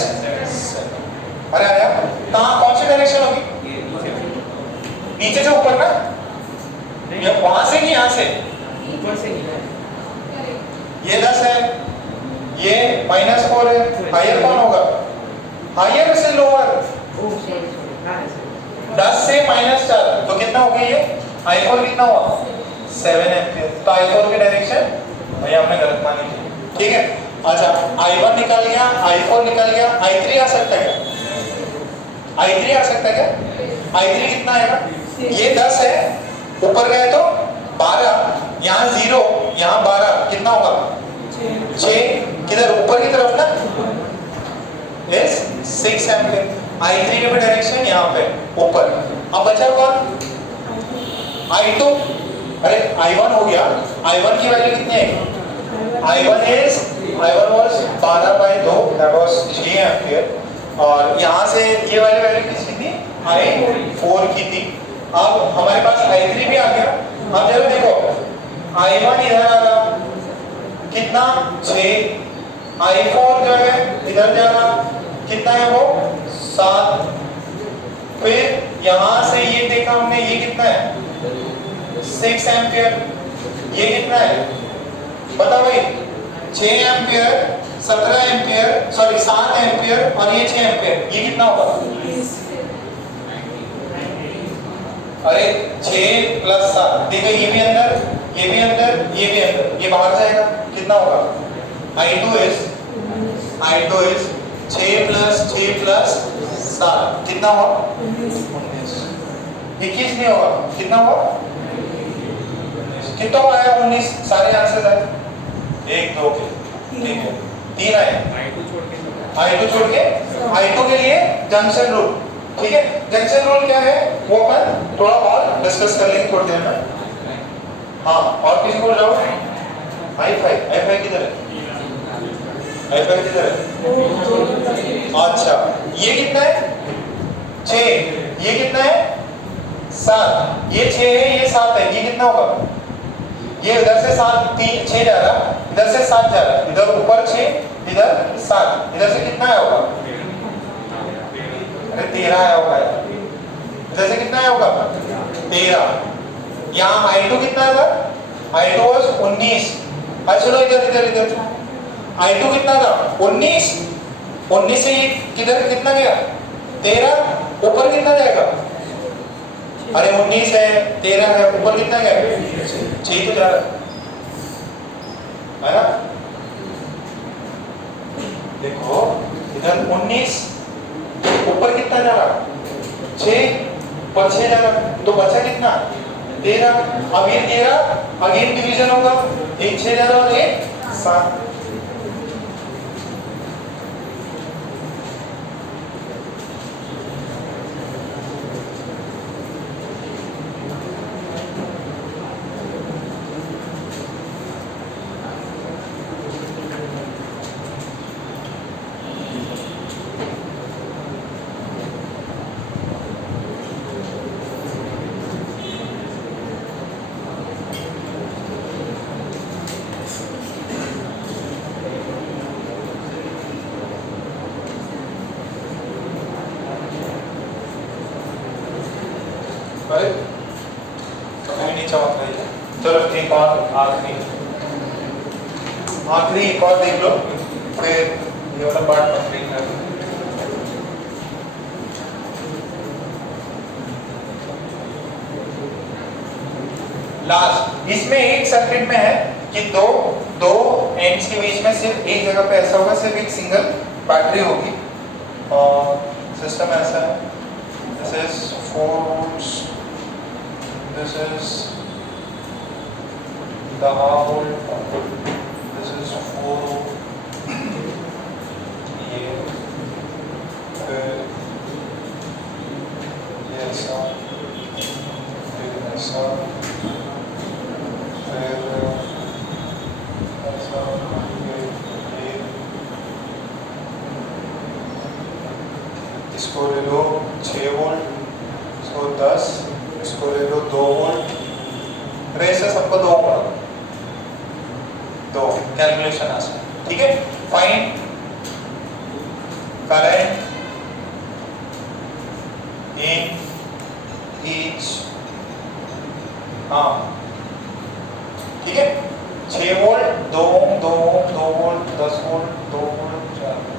अरे आया कहाँ, कौन सी डायरेक्शन होगी, नीचे से ऊपर ना, ये वहां से नहीं, यहाँ से ऊपर से। ये 10 है, ये -4 है, हायर कौन होगा, हायर से लोअर। 10 से -4, तो कितना हो गया ये I4 कितना हुआ 7 एम्पीयर। तो I4 की डायरेक्शन भैया हमने गलत मानी थी, ठीक है। अच्छा, I1 निकल गया, I4 निकल गया, I3 आ सकता है क्या, I3 आ सकता है क्या। I3 कितना आएगा, ये 10 है, ऊपर गए तो 12, यहाँ 0, यहाँ 12, कितना होगा 6, किधर ऊपर की तरफ ना, इज 6 एम्पीयर। I3 की डायरेक्शन यहाँ पे ऊपर। अब बचा कौन, I2। अरे I1 हो गया, I1 की वैल्यू कितनी है, I1 was 12/2, that was 6 ampere. और यहाँ से ये वाली वैल्यू किसकी थी, I4 की थी। अब हमारे पास I3 भी आ गया। अब जरा देखो, I1 इधर आ रहा, कितना 6, I4 जो है इधर जा रहा, कितना है वो 7। फिर यहां से ये देखा हमने, ये कितना है 6 एम्पीयर, ये कितना है बता भाई, 6 एम्पीयर, 17 एम्पीयर, सॉरी 7 एम्पीयर, और ये 6 एम्पीयर, ये कितना होगा, अरे 6 + 7, देखो ये भी अंदर, ये भी अंदर, ये भी अंदर, ये बाहर जाएगा, कितना होगा I2 is 6 + 7, कितना हुआ 21 नहीं होगा, कितना हुआ, कितना आया 19। सारे आंसर आए 1 2 के, ठीक है 3 आए। I2 छोड़ के I2 के लिए जंक्शन रूल, ठीक है। जंक्शन रूल क्या है वो अपन थोड़ा और डिस्कस कर लेंगे थोड़ी देर में। हाँ, और किसी को जाओ, I5 किधर है, I5 किधर है, अच्छा ये कितना है 6, ये कितना है 7, ये 6 है, ये 7 है, ये कितना होगा, ये इधर से 7 3 6 जा रहा, इधर से 7 जा रहा, इधर ऊपर 6, इधर 7, इधर से कितना आया होगा, अरे 13 आया होगा, इधर से कितना आया होगा 13। यहाँ I2 कितना था, I2 was 19। अच्छा चलो इधर इधर इधर, I2 कितना था 19, 19 से ये किधर कितना गया 13, ऊपर कितना जाएगा, अरे 19 है 13 है, ऊपर कितना गया 6 तो जा रहा है ना। देखो इधर 19, ऊपर कितना जा रहा 6, और 6 जा रहा है, तो बचा कितना 13। अब ये 13 अगेन डिवीजन होगा, एक 6 जा रहा और एक 7। चलो एक और आखिरी एक और देख लो, फिर ये वाला पार्ट कंप्लीट कर लो। लास्ट इसमें एक सर्किट में है कि दो एंड्स के बीच में सिर्फ एक जगह पे ऐसा होगा, सिर्फ एक सिंगल बैटरी होगी और सिस्टम ऐसा है। This is 4 volts, this is the half volt, this is 4 volt, ये फिर ये ऐसा, फिर ऐसा, फिर ऐसा, ये इसको ले लो 6 वोल्ट, इसको 10, इसको ले लो 2 वोल्ट, रेस है सबको 2 वोल्ट, 2 कैलकुलेशन आसान, ठीक है। फाइंड करंट इन ईच, हाँ ठीक है, 6 वोल्ट 2 ओम 2 ओम 2 वोल्ट 10 वोल्ट 2 वोल्ट 4 वोल्ट।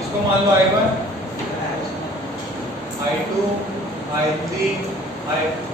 इसको मान लो I1, I2, I3, I4।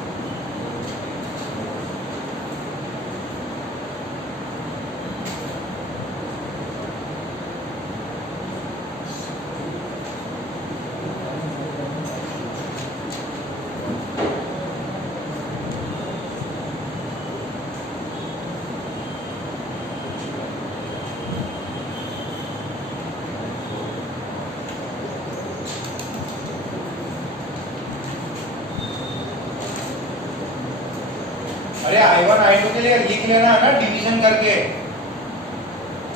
अरे I1 I2 के लिए लिख लेना है ना डिवीजन करके,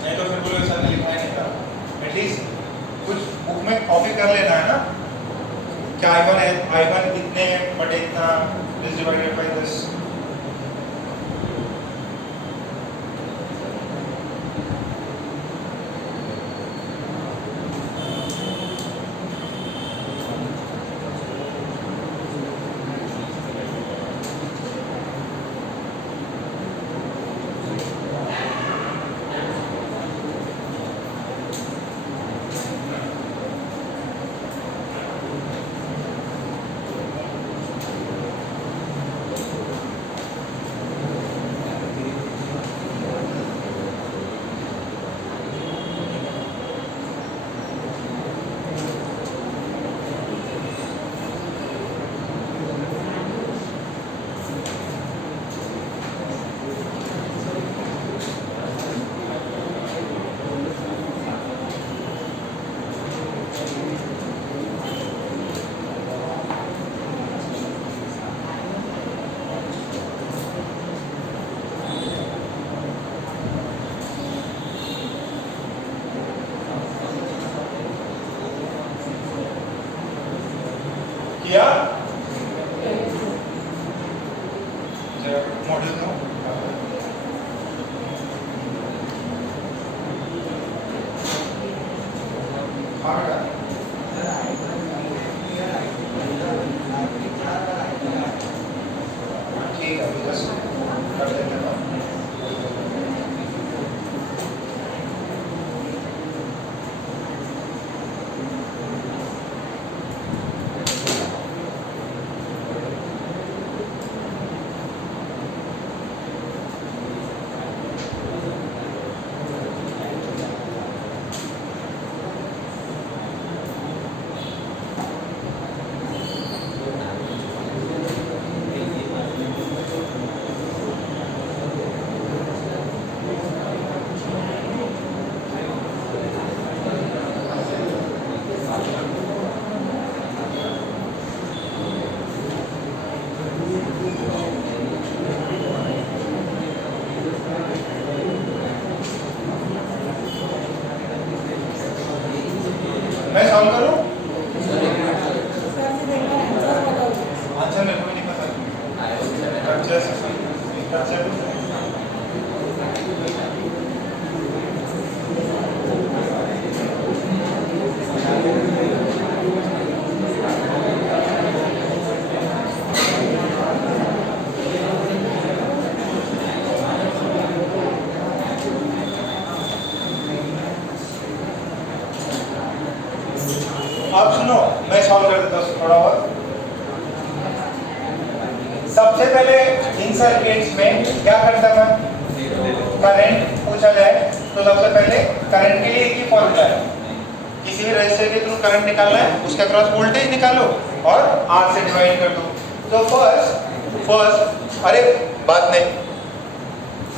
नहीं तो फिर बोलो सर ने लिखा ही नहीं था। एटलीस्ट कुछ बुक में कॉपी कर लेना है ना, क्या I1 है, I1 इतने बटे इतना, दिस डिवाइडेड बाय दिस। किया मॉडल दो सबसे पहले इन सर्किट्स में क्या करता था, करंट पूछा जाए तो सबसे पहले करंट के लिए एक ही फॉर्मूला है, किसी भी रेजिस्टर के थ्रू करंट निकालना है, उसके अक्रॉस वोल्टेज निकालो और R से डिवाइड कर दो। तो फर्स्ट अरे बात नहीं,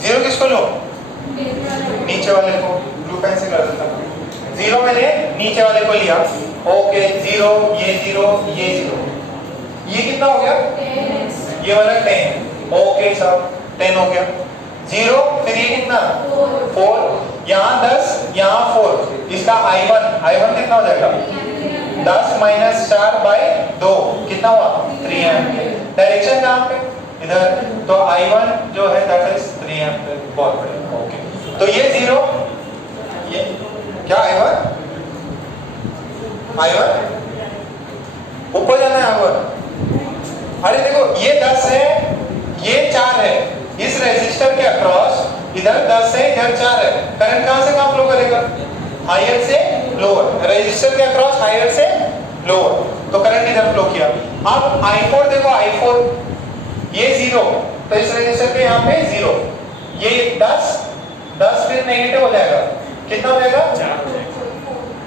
जीरो किसको लो, नीचे वाले को, ब्लू पेन से कर देता हूं। जीरो मैंने नीचे वाले को लिया, ओके, जीरो, ये जीरो, ये जीरो, ये कितना हो गया, ये वाला 10, ओके सब 10 हो गया। जीरो, फिर ये कितना 4, यहाँ 10, यहाँ 4, इसका I1 कितना हो जाएगा, 10 माइनस 4/2 कितना हुआ, 3 एम्पियर। डायरेक्शन कहाँ पे, इधर, तो I1 जो है दैट इज 3 एम्पियर, बहुत बढ़िया, ओके। तो ये जीरो, ये क्या I1 ऊपर जाना है I1। अरे देखो ये 10 है, ये 4 है, इस रेजिस्टर के अक्रॉस इधर 10 है, इधर 4 है, करंट कहां से कहां फ्लो करेगा, हायर से लोअर, रेजिस्टर के अक्रॉस हायर से लोअर, तो करंट इधर फ्लो किया। अब I4 देखो, I4 ये 0, तो इस रेजिस्टर के यहाँ पे 0, ये 10 फिर नेगेटिव हो जाएगा, कितना हो जाएगा,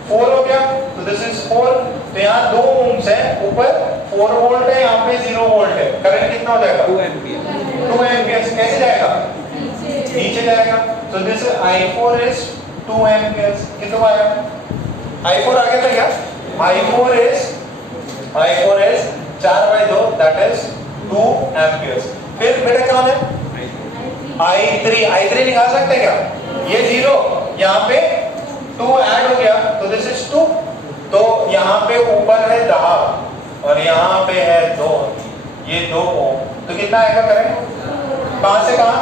4 हो गया, तो दिस इज 4, तो यहाँ 2 ओम्स है, ऊपर 4 वोल्ट है, यहाँ पे 0 वोल्ट है, करंट कितना हो जाएगा, 2 एम्पियर। कैसे जाएगा, नीचे जाएगा, तो दिस I4 इज 2 एम्पियर। कितना आया, I4 आ गया था क्या, I4 is 4/2 that is 2 ampere. फिर बेटा कौन है, I3 निकाल सकते हैं क्या, ये 0, यहाँ पे 2 ऐड हो गया, तो दिस इज 2, तो यहाँ पे ऊपर है 10 और यहाँ पे है 2, ये 2 ओम, तो कितना आएगा करंट, कहां से कहां,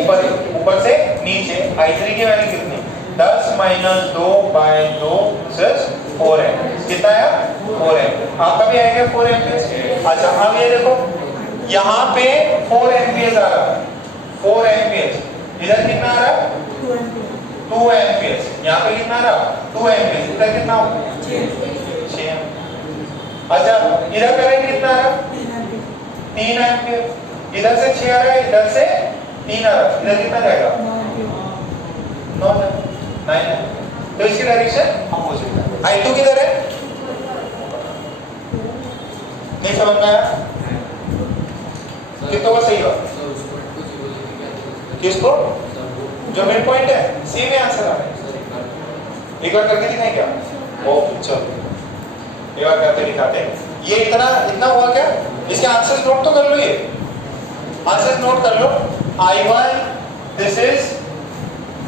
ऊपर से नीचे। I3 की वैल्यू कितनी, 10 माइनस 2/2 4 है, कितना आया, 4 है, आपका भी आएगा 4 एम्पियर। अच्छा अब ये देखो, यहाँ पे 4 एम्पियर आ रहा है, 4 एम्पियर, इधर कितना आ रहा है, 2 एम्पियर, यहाँ पे कितना आ रहा, 2 एम्पियर, इधर कितना, 6। अच्छा इधर करंट कितना आ रहा, 3 एम्पियर, इधर से 6 आ रहा है, इधर से 3 आ रहा है, इधर कितना जाएगा, 9 है, तो इसकी डायरेक्शन अपोजिट है। I2 किधर है, नहीं समझ में आया, कितना सही हो, किसको, जो मिड पॉइंट है, सी में आंसर आ रहा है, एक बार करके दिखाएं क्या, ओके चलो एक बार करके दिखाते हैं। ये इतना हुआ क्या, इसके आंसर्स नोट तो कर लो, ये आंसर्स नोट कर लो। I1 दिस इज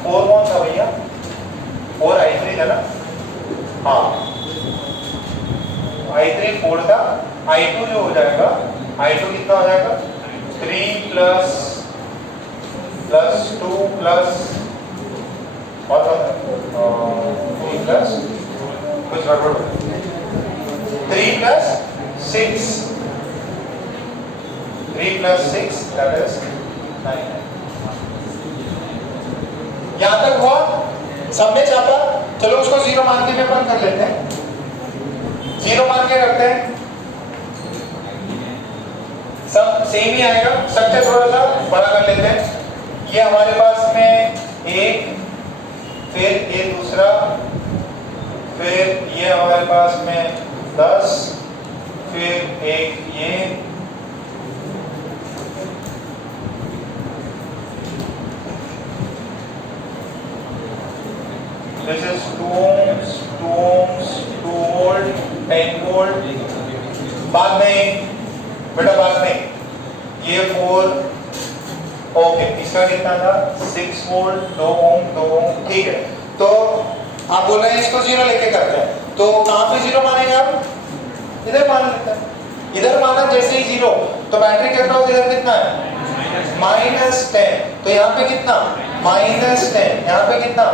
4 कौन था भैया, 4 I3 था ना, हाँ I3 4 था, I2 जो हो जाएगा, I2 कितना हो जाएगा, 3 प्लस 2 प्लस और 3 प्लस कुछ गड़बड़, 3 प्लस 6 दैट इज 9। यहां तक हुआ, सबने चापा, चलो उसको 0 मान के अपन कर लेते हैं, 0 मान के करते हैं, सब सेम ही आएगा, सबसे थोड़ा सा बड़ा कर लेते हैं। ये हमारे पास में एक, फिर ये दूसरा, फिर ये हमारे पास में 10, फिर एक ये, this is 2 ohms, 2 volt, 10 volt, बात नहीं बेटा, बात नहीं, ये 4, ओके, इसका कितना था, 6 वोल्ट, 2 ओम, ठीक है। तो आप बोल रहे हैं इसको 0 लेके करते हैं, तो कहां पे 0 मानेंगे आप, इधर मान लेते हैं, इधर माना जैसे ही 0, तो बैटरी के अक्रॉस इधर कितना है, -10, तो यहाँ पे कितना, -10, यहाँ पे कितना,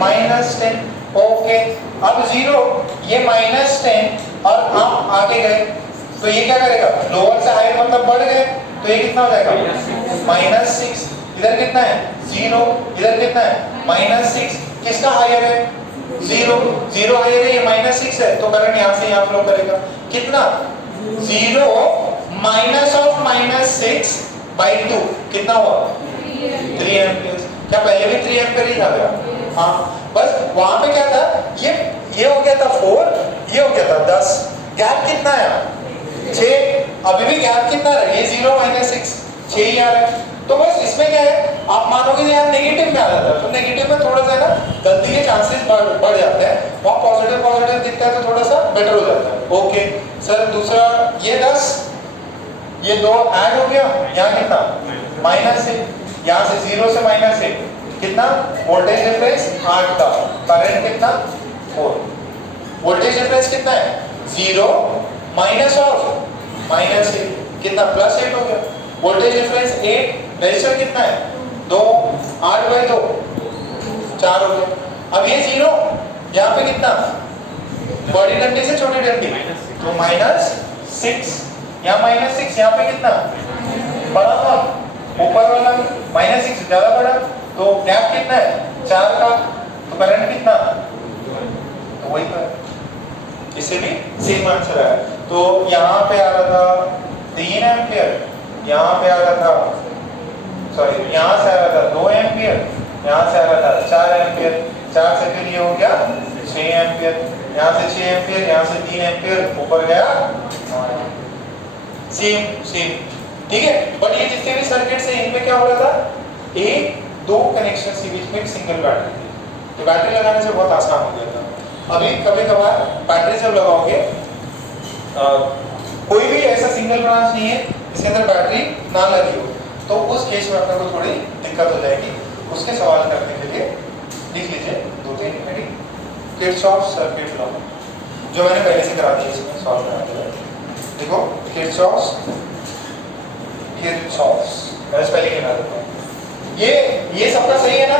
-10, ओके। अब 0, ये -10 और हम आगे गए, तो ये क्या करेगा, लोअर से हायर मतलब बढ़ गए, तो ये कितना हो जाएगा, -6, इधर कितना है, 0, इधर कितना है, -6, किसका हायर है, 0 हायर है, ये -6 है, तो करंट यहाँ से यहाँ फ्लो करेगा, कितना, 0 - माइनस 6/2 कितना हुआ 3 एम्पियर। क्या पहले भी 3 एम्पियर ही था क्या? हाँ, बस वहां पे क्या था, ये हो गया था 4, ये हो गया था 10, गैप कितना है 6। अभी भी गैप कितना है, ये 0 - 6 6 ही आ रहा है। तो बस इसमें क्या है, आप मानोगे यार नेगेटिव में आ जाता है, तो नेगेटिव में थोड़ा सा ना गलती के चांसेस बढ़ जाते हैं, वहाँ पॉजिटिव दिखता है तो थोड़ा सा बेटर हो जाता है। ओके सर, दूसरा ये 10, ये 2 ऐड हो गया, यहाँ कितना -1, यहाँ से 0 से -1 कितना, वोल्टेज डिफरेंस 8 का, करंट कितना 4, वोल्टेज डिफरेंस कितना है 0 माइनस ऑफ -8 कितना +8 हो गया, वोल्टेज डिफरेंस 8, रेजिस्टर कितना है 2, 8/2 4 हो गया। अब ये 0 यहाँ पे कितना, बड़ी डंडी से छोटी डंडी तो -6, यहाँ -6, यहाँ पे कितना बड़ा था, ऊपर वाला -6 ज्यादा बड़ा, तो गैप कितना है 4 का, तो करंट कितना, तो वही पर इससे भी सेम आंसर है। तो यहाँ पे आ रहा था 3 एम्पियर, यहाँ पे आ रहा था, सॉरी यहाँ से आ रहा था 2 एम्पियर, यहाँ से आ रहा था 4 एम्पियर, 4 से फिर ये हो गया 6 एम्पियर, यहाँ से 6 एम्पियर, यहाँ से 3 एम्पियर, ऊपर गया सेम, ठीक है। बट ये जितने भी सर्किट से इनमें क्या हो रहा था, एक 2 कनेक्शन के बीच में एक सिंगल बैटरी थी, तो बैटरी लगाने से बहुत आसान हो गया था। अभी कभी कभार बैटरी जब लगाओगे, कोई भी ऐसा सिंगल ब्रांच नहीं है जिसके अंदर बैटरी ना लगी हो, तो उस केस में अपने को थोड़ी दिक्कत हो जाएगी। उसके सवाल करने के लिए लिख लीजिए 2-3 हेडिंग, किरचॉफ सर्किट लॉ, जो मैंने पहले से करा दिया, इसमें सॉल्व करा दिया। देखो किरचॉफ मैं स्पेलिंग बता देता हूँ, ये सबका सही है ना,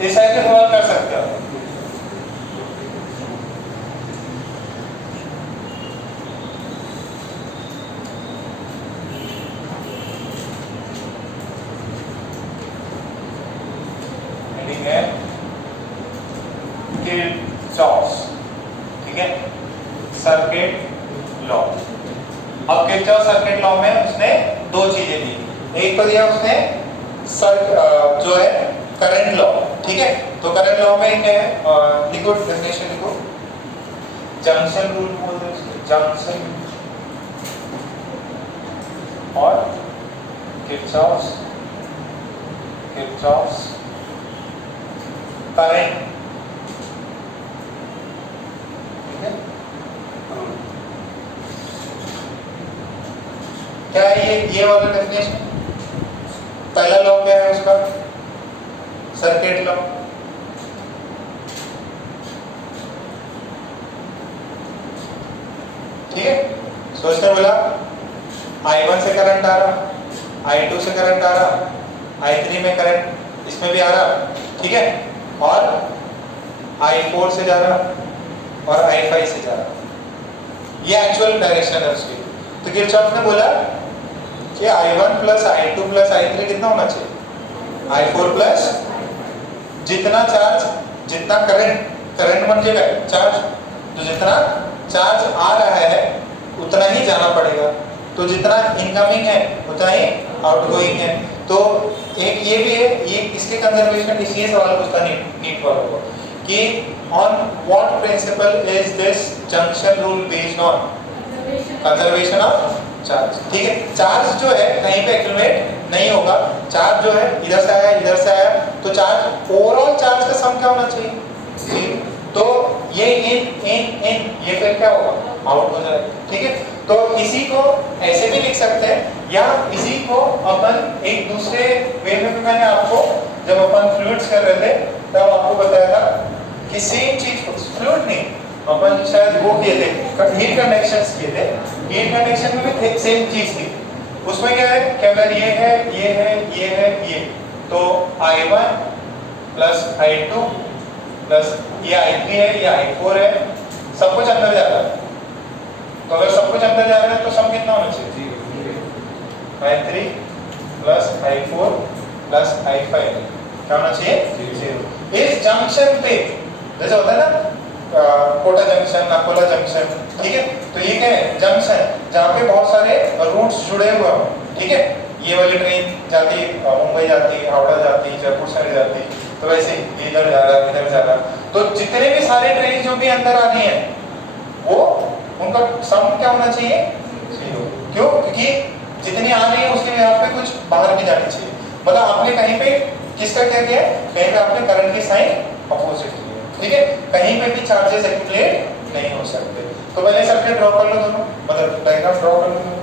इस साइड के सवाल कर सकते हो। ठीक है, सर्किट लॉ। अब किरचॉफ सर्किट लॉ में उसने 2 चीजें दी, एक तो दिया उसने जो है करंट लॉ, ठीक है। तो करंट लॉ में क्या है, लिखो डेफिनेशन, लिखो जंक्शन रूल बोलते हैं उसको, जंक्शन और किरचॉफ करंट, ठीक है, रूल। क्या है ये वाला डेफिनेशन, पहला लॉ क्या है उसका, सर्किट लॉ, ठीक है। सोचकर बोला I1 से करंट आ रहा, I2 से करंट आ रहा, I3 में करंट इसमें भी आ रहा, ठीक है, और I4 से जा रहा और I5 से जा रहा, ये एक्चुअल डायरेक्शन है उसकी। तो किरचॉफ ने बोला कि I1 + I2 + I3 कितना होना चाहिए, I4 प्लस जितना चार्ज, जितना करंट बन जाएगा चार्ज, तो जितना चार्ज आ रहा है उतना ही जाना पड़ेगा, तो जितना इनकमिंग है उतना ही आउटगोइंग है। तो एक ये भी है, ये इसके कंजर्वेशन, इसलिए सवाल पूछता नीट वालों को कि on what principle is this junction rule based on, conservation of charge, ठीक है। चार्ज जो है कहीं पे एक्यूमुलेट नहीं होगा, चार्ज जो है इधर से आया इधर से आया, तो चार्ज ओवरऑल चार्ज का सम क्या होना चाहिए 0, तो ये इन ये फिर क्या होगा आउट हो जाएगा, ठीक है। तो इसी को ऐसे भी लिख सकते हैं, या इसी को अपन एक दूसरे वे में भी, मैंने आपको जब अपन फ्लूइड्स कर रहे थे तब आपको बताया था कि सेम चीज को, फ्लूइड नहीं, अपन शायद वो किए थे हीट कंडक्शंस किए थे, हीट कंडक्शन में भी सेम चीज थी। उसमें क्या है कि अगर ये है ये है ये है ये, तो I1 + I2 प्लस ये I3 है ये I4 है, सब कुछ अंदर जा रहा है, तो अगर सब कुछ अंदर जा रहा है तो सम कितना होना चाहिए, I3 + I4 + I5 क्या होना चाहिए 0। इस जंक्शन पे जैसे होता है ना कोटा जंक्शन, नाकोला जंक्शन, ठीक है, तो ये क्या है जंक्शन, जहाँ पे बहुत सारे रूट्स जुड़े हुए हों, ठीक है। ये वाली ट्रेन जाती मुंबई जाती, हावड़ा जाती, जयपुर साइड जाती, तो वैसे ही इधर जा रहा, इधर जा रहा, तो जितने भी सारे ट्रेन जो भी अंदर आ रही हैं वो उनका सम क्या होना चाहिए? 0। क्यों? क्योंकि जितनी आ रही है उसके यहाँ पे कुछ बाहर भी जानी चाहिए। मतलब आपने कहीं पे किसका क्या किया है? कहीं पे आपने करंट की साइन अपोजिट की है, ठीक है। कहीं पे भी चार्जेस एक्यूमुलेट नहीं हो सकते। तो पहले सर्किट ड्रॉ कर लो दोनों, मतलब डायग्राम ड्रॉ कर लो दोनों।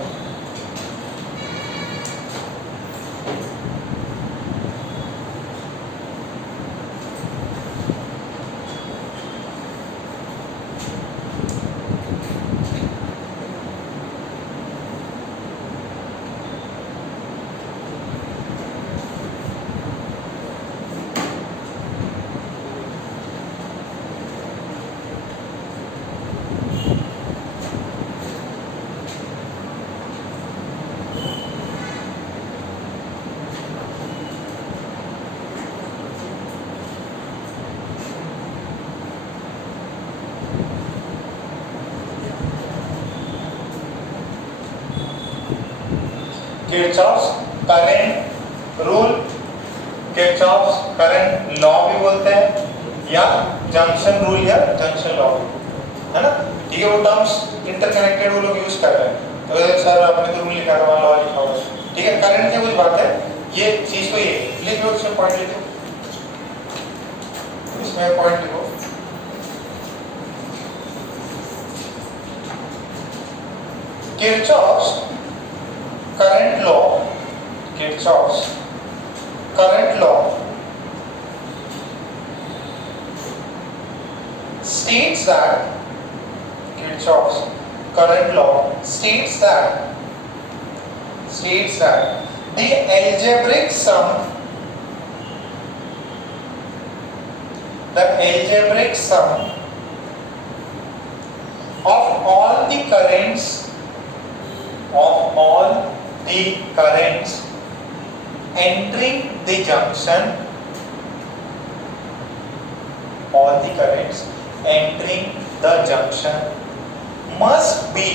Kirchhoff's current rule, Kirchhoff's current law भी बोलते हैं, या जंक्शन रूल या जंक्शन लॉ भी, है ना। ठीक है, वो टर्म्स इंटरकनेक्टेड वो लोग यूज कर रहे हैं। तो सर आपने तो रूल लिखा था, लॉ लिखा हुआ है, ठीक है। करंट की कुछ बात है, ये चीज तो ये लिख लो, इसमें पॉइंट लिखो, इसमें पॉइंट लिखो। Kirchhoff's current law, Kirchhoff's current law states that Kirchhoff's current law states that the algebraic sum of all the currents entering the junction, all the currents entering the junction must be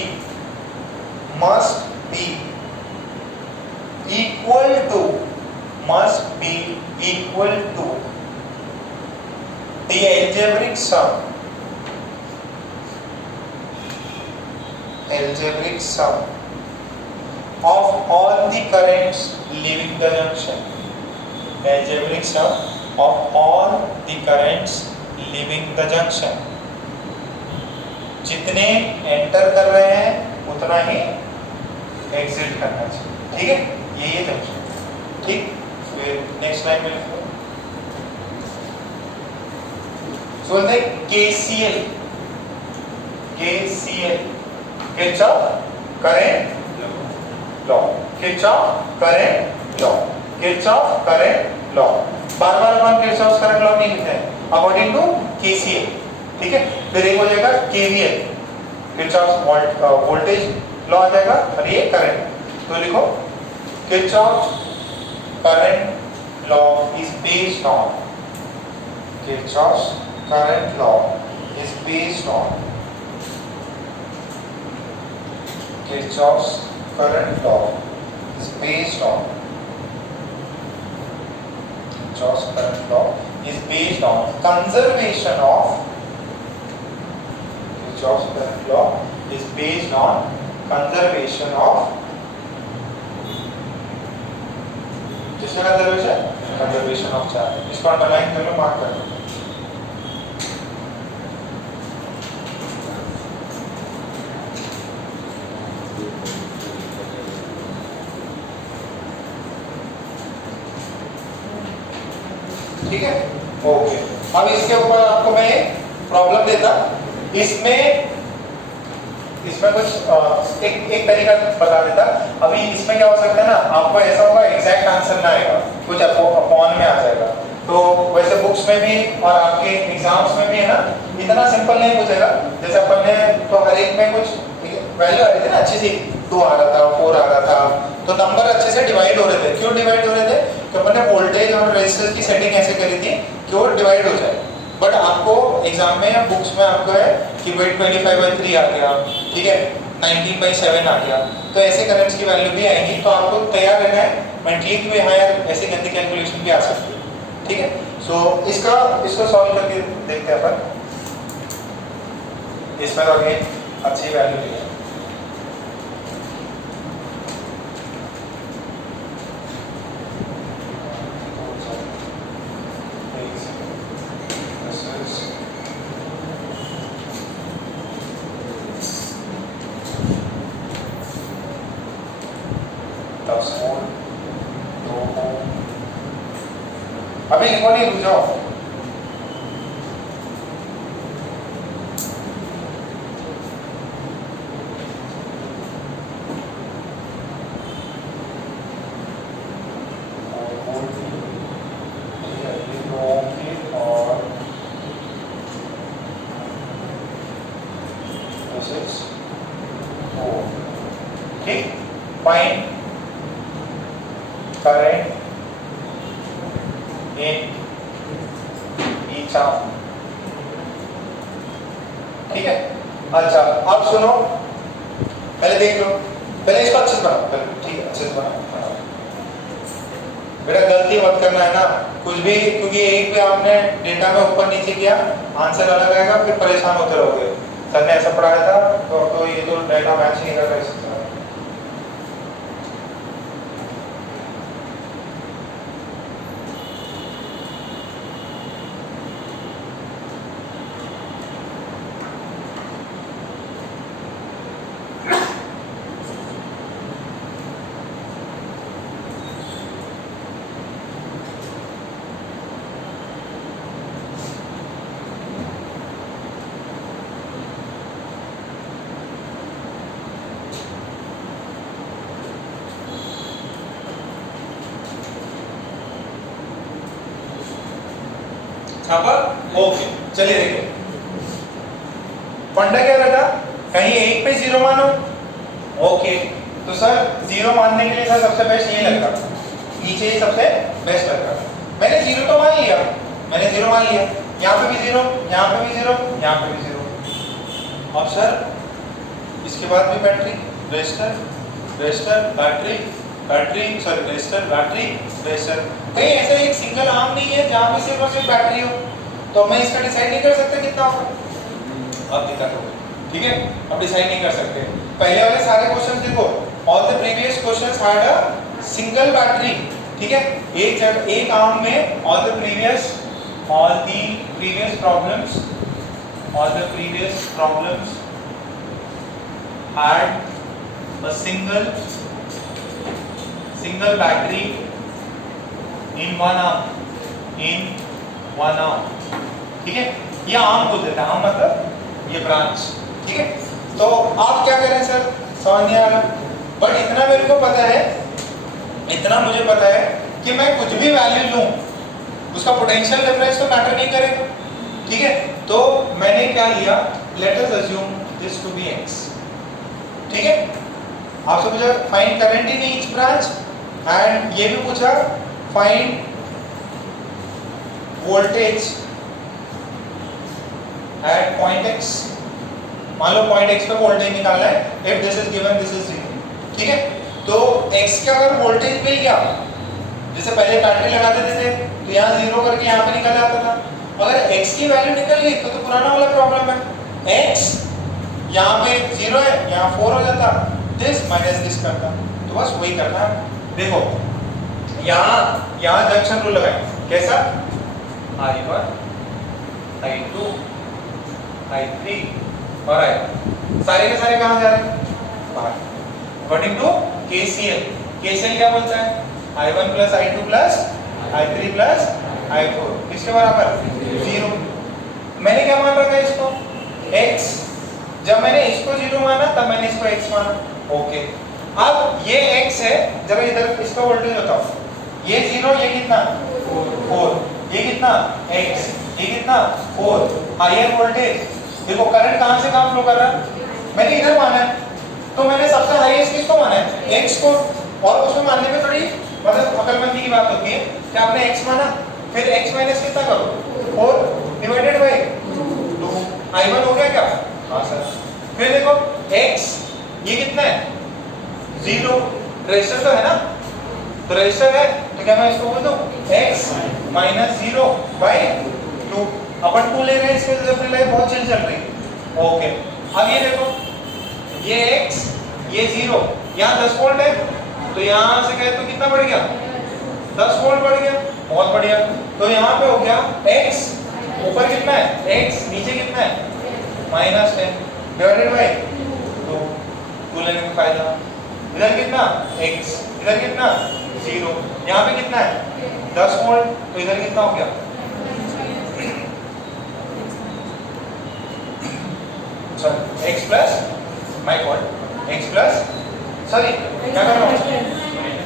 equal to the algebraic sum of all the currents leaving the junction, algebraic sum of all the currents leaving the junction। जितने enter कर रहे हैं उतना ही exit करना चाहिए, ठीक है। ये जंक्शन, ठीक। फिर नेक्स्ट लाइन में लिखो, सो बोलते हैं KCL, Kirchhoff current law, Kirchhoff current law, Kirchhoff current law. बार-बार अपन किरचॉफ करंट लॉ नहीं लिखते हैं, अकॉर्डिंग टू केसीएल, ठीक है। फिर एक हो जाएगा केवीएल, किरचॉफ वोल्टेज लॉ आ जाएगा, और ये करंट। तो लिखो Kirchhoff current law is based on, Kirchhoff current law is based on Kirchhoff's current law is based on Kirchhoff's current law is based on conservation of Kirchhoff's current law is based on conservation of जिसका conservation of charge। इसको underline कर लो, mark कर लो। ठीक है, okay. अब इसके ऊपर आपको मैं प्रॉब्लम देता, इसमें कुछ एक तरीका बता देता। अभी इसमें क्या हो सकता है ना, आपको ऐसा होगा एग्जैक्ट आंसर ना आएगा, कुछ अपॉन में आ जाएगा। तो वैसे बुक्स में भी और आपके एग्जाम्स में भी है ना, इतना सिंपल नहीं पूछेगा। जैसे अपन ने तो हर एक में कुछ वैल्यू आ रही थी ना, अच्छी सी 2 आ रहा था, 4 आ रहा था, तो नंबर अच्छे से डिवाइड हो रहे थे। क्यों डिवाइड हो रहे थे? कि अपन ने वोल्टेज और रेजिस्टेंस की सेटिंग ऐसे करी थी कि वो डिवाइड हो जाए। बट आपको एग्जाम में या बुक्स में आपको है कि भाई 25/3 आ गया, ठीक है, 19/7 आ गया। तो ऐसे करंट्स की वैल्यू भी आएंगी, तो आपको तैयार रहना है मेंटली कि वे हायर ऐसे गंदी कैलकुलेशन भी आ सकती है। ठीक है, सो इसको सॉल्व करके देखते हैं अपन। इसमें तो अभी अच्छी वैल्यू दी है। अभी लिखो नहीं, रुक जाओ। ठीक, find current in each arm. ठीक है, अच्छा अब सुनो, पहले देख लो, पहले इसको अच्छे से बनाओ पहले। ठीक है, अच्छे से बनाओ बेटा, गलती मत करना है ना कुछ भी, क्योंकि एक भी आपने डेटा में ऊपर नीचे किया आंसर अलग आएगा, फिर परेशान होते रहोगे। सर ने ऐसा पढ़ाया था तो ये तो डेटा मैच नहीं कर रहा है। ओके, चलिए देखो, फंडा क्या रखा, कहीं एक पे जीरो मानो। ओके, तो सर जीरो मानने के लिए सर सबसे बेस्ट ये लगता, नीचे ये सबसे बेस्ट लगता। मैंने जीरो तो मान लिया, मैंने जीरो मान लिया, यहाँ पे भी जीरो, यहाँ पे भी जीरो, यहाँ पे भी जीरो। अब सर इसके बाद भी battery, resistor, resistor, battery, battery, sorry resistor, battery, resistor. कहीं ऐसा एक सिंगल आर्म नहीं है जहाँ पे सिर्फ और सिर्फ बैटरी हो, तो मैं इसका डिसाइड नहीं कर सकता कितना होगा। अब दिक्कत होगी, ठीक है, अब डिसाइड नहीं कर सकते। पहले वाले सारे क्वेश्चंस देखो, all the previous questions had a single battery. ठीक है, एक आर्म में all the previous problems had a single battery in one arm। ठीक है, ये आर्म बोल देते हैं, आर्म मतलब ये ब्रांच। ठीक है, तो आप क्या करें सर, समझ नहीं आ रहा, बट इतना मेरे को पता है, इतना मुझे पता है कि मैं कुछ भी वैल्यू लूं उसका पोटेंशियल डिफरेंस तो मैटर नहीं करेगा। ठीक है, तो मैंने क्या लिया, let us assume this to be x। ठीक है, आपसे पूछा find current in each branch, and ये भी पूछा find voltage at point x। मान लो पॉइंट x पे वोल्टेज निकालना है, if this is given this is 0। ठीक है, तो x का अगर वोल्टेज मिल गया, जैसे पहले बैटरी लगा देते थे तो यहाँ 0 करके यहाँ पे निकल आता था, अगर x की वैल्यू निकल गई तो पुराना वाला प्रॉब्लम है, x यहाँ पे 0 है, यहाँ 4 हो जाता, दिस माइनस दिस करता, तो बस वही करना है। देखो यहाँ जंक्शन रूल लगाए, कैसा, I1 I2 I3 और I, सारे के सारे कहाँ जा रहे हैं, बाहर। अकॉर्डिंग टू KCL, KCL क्या बोलता है, I1 plus I2 plus I3 plus I4 किसके बराबर, 0। मैंने क्या मान रखा है इसको, x। जब मैंने इसको 0 माना तब मैंने इसको x माना। ओके, अब ये x है, जरा इधर इसका वोल्टेज बताओ, ये 0, ये कितना 4, ये कितना x, ये कितना 4, हायर वोल्टेज। देखो करंट कहां से कहां फ्लो कर रहा है, मैंने इधर माना है, तो मैंने सबसे हाईएस्ट किसको माना है, x को। और उसमें मानने में थोड़ी मतलब अकलमंदी की बात होती है कि आपने x माना, फिर x माइनस कितना करो, 4 डिवाइडेड बाय 2, I1 हो गया क्या, हाँ सर। फिर देखो x ये कितना है 0, रेजिस्टर तो है ना, तो रेजिस्टर है तो क्या मैं इसको बोल दूं x माइनस 0 बाई 2। अपन 2 ले रहे हैं, इसके वजह से अपनी लाइफ बहुत चिल चल रही है। ओके, अब ये देखो ये x ये 0, यहाँ 10 वोल्ट है तो यहाँ से कहे तो कितना बढ़ गया 10 वोल्ट बढ़ गया, बहुत बढ़िया। तो यहाँ पे हो गया x ऊपर कितना है x, नीचे कितना है -10 डिवाइडेड बाय 2 लेने का फायदा। इधर कितना x, इधर कितना 0, यहाँ पे कितना है 10 वोल्ट तो इधर कितना हो गया sorry x plus my God x plus sorry क्या कर रहा हूँ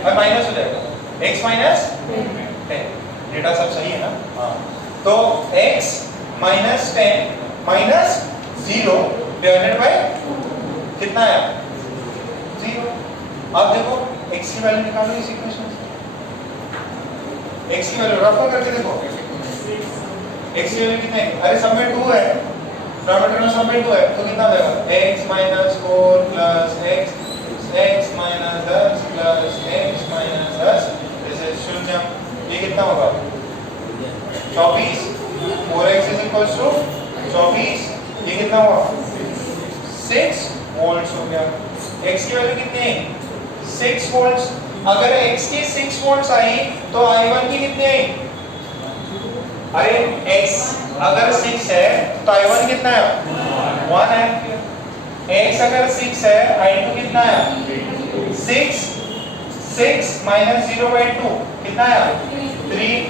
और माइनस हो जाएगा x माइनस 10, डेटा सब सही है ना। हाँ, तो x minus 10 minus 0 divided by कितना है 0। अब देखो x की वैल्यू निकालो इस इक्वेशन से, x की वैल्यू रफ करके देखो x की वैल्यू कितना है, अरे सब में 2 है, डिनोमिनेटर में सब में 2 है तो कितना देगा x minus 4 plus x minus 10 plus x minus 10 this is शून्य। ये कितना होगा 24, 4x इज इक्वल्स टू 24, ये कितना हुआ 6 वोल्ट्स हो गया। x की वैल्यू कितनी है 6 वोल्ट्स। अगर x की 6 वोल्ट्स आई तो i1 की कितनी आई, अरे x अगर 6 है तो i1 कितना है 1 है, x अगर 6 है i2 कितना है 6 माइनस 0/2 कितना है 3,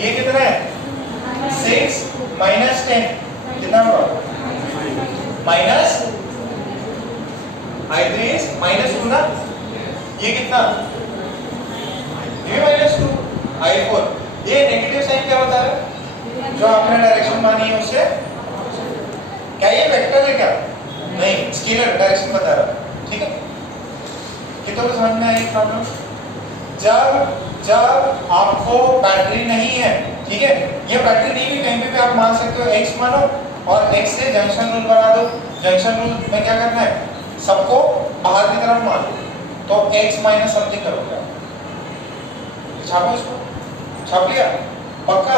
ये कितना है 6 माइनस 10 कितना होगा माइनस i3 इज -2 ना, ये कितना ये -2 i4। ये नेगेटिव साइन क्या बता रहा है, जो आपने डायरेक्शन मानी है उससे, क्या ये वेक्टर है क्या नहीं, स्केलर डायरेक्शन बता रहा है। ठीक है, कितनों को समझ में आई प्रॉब्लम। जब आपको बैटरी नहीं है, ठीक है, ये बैटरी नहीं भी कहीं पे भी आप मान सकते हो x मानो और x से जंक्शन रूल बना दो। जंक्शन रूल में क्या करना है, सबको बाहर की तरफ मान लो तो x माइनस समथिंग करोगे आप, छापो इसको, छाप लिया पक्का।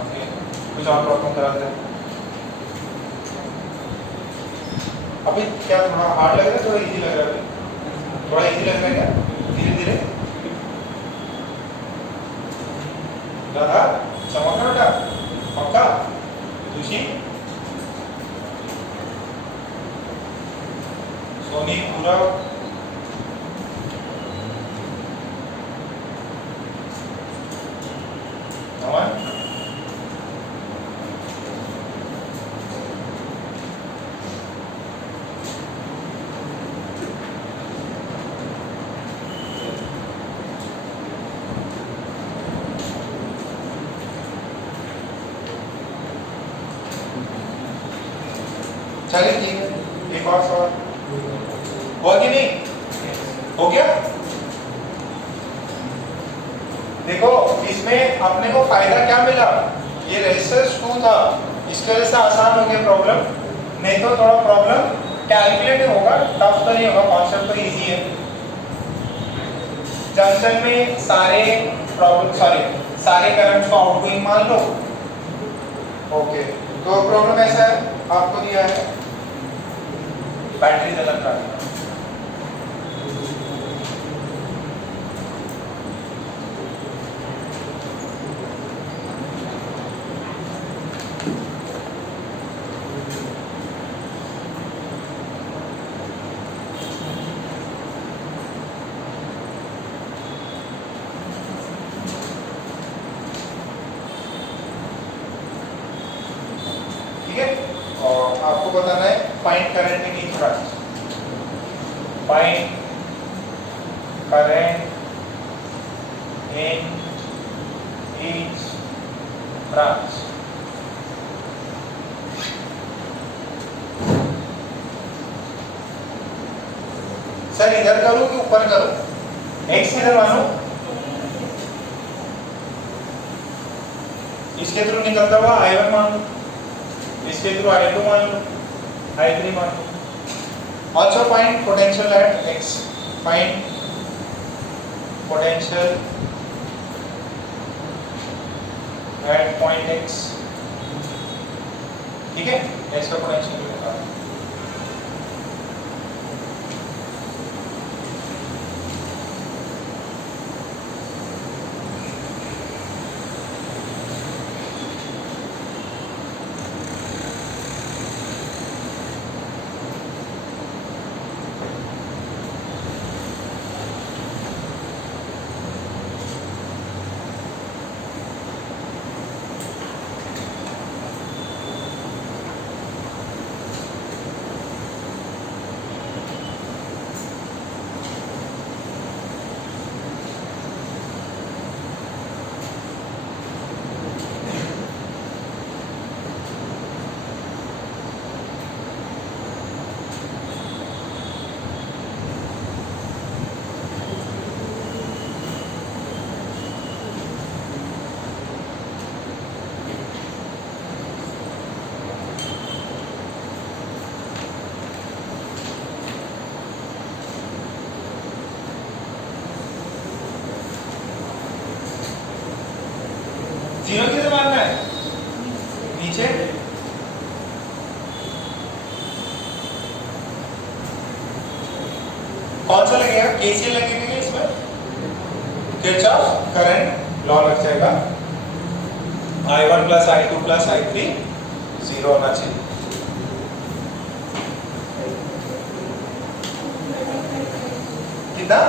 ओके, कुछ और प्रॉब्लम करा दे। अभी क्या थोड़ा हार्ड लग रहा है, थोड़ा इजी लग रहा है, थोड़ा इजी लग रहा है क्या, धीरे धीरे दादा चमक रहा पक्का खुशी सोनी पूरा नमन चलिए ठीक है, एक और सवाल हुआ कि नहीं, हो गया। देखो इसमें अपने को फायदा क्या मिला, ये रेजिस्टेंस 2 था, इसके वजह से आसान हो गया प्रॉब्लम, नहीं तो थोड़ा प्रॉब्लम कैलकुलेटिव होगा, टफ तो नहीं होगा, कॉन्सेप्ट तो इजी है। जंक्शन में सारे करंट्स को आउटगोइंग मान लो। ओके, तो प्रॉब्लम ऐसा है, आपको दिया है बैटरी अलग रखना, ठीक है। और आपको बताना है find current in each branch, find current in each branch. Sir इधर करूं कि ऊपर करूं, x किधर मानो, इसके थ्रू निकलता हुआ i1 मान लो, इसके थ्रू i2 मान लो, i3 मान लो, Also find potential at x. Find potential at point x. ठीक है, x का पोटेंशियल निकालना। जीरो किसे मारना है? नीचे कौन सा लगेगा? केसीएल लगेगा इसमें, किरचॉफ करंट लॉ लग जाएगा। I1 plus I2 plus I3 zero होना चाहिए। कितना?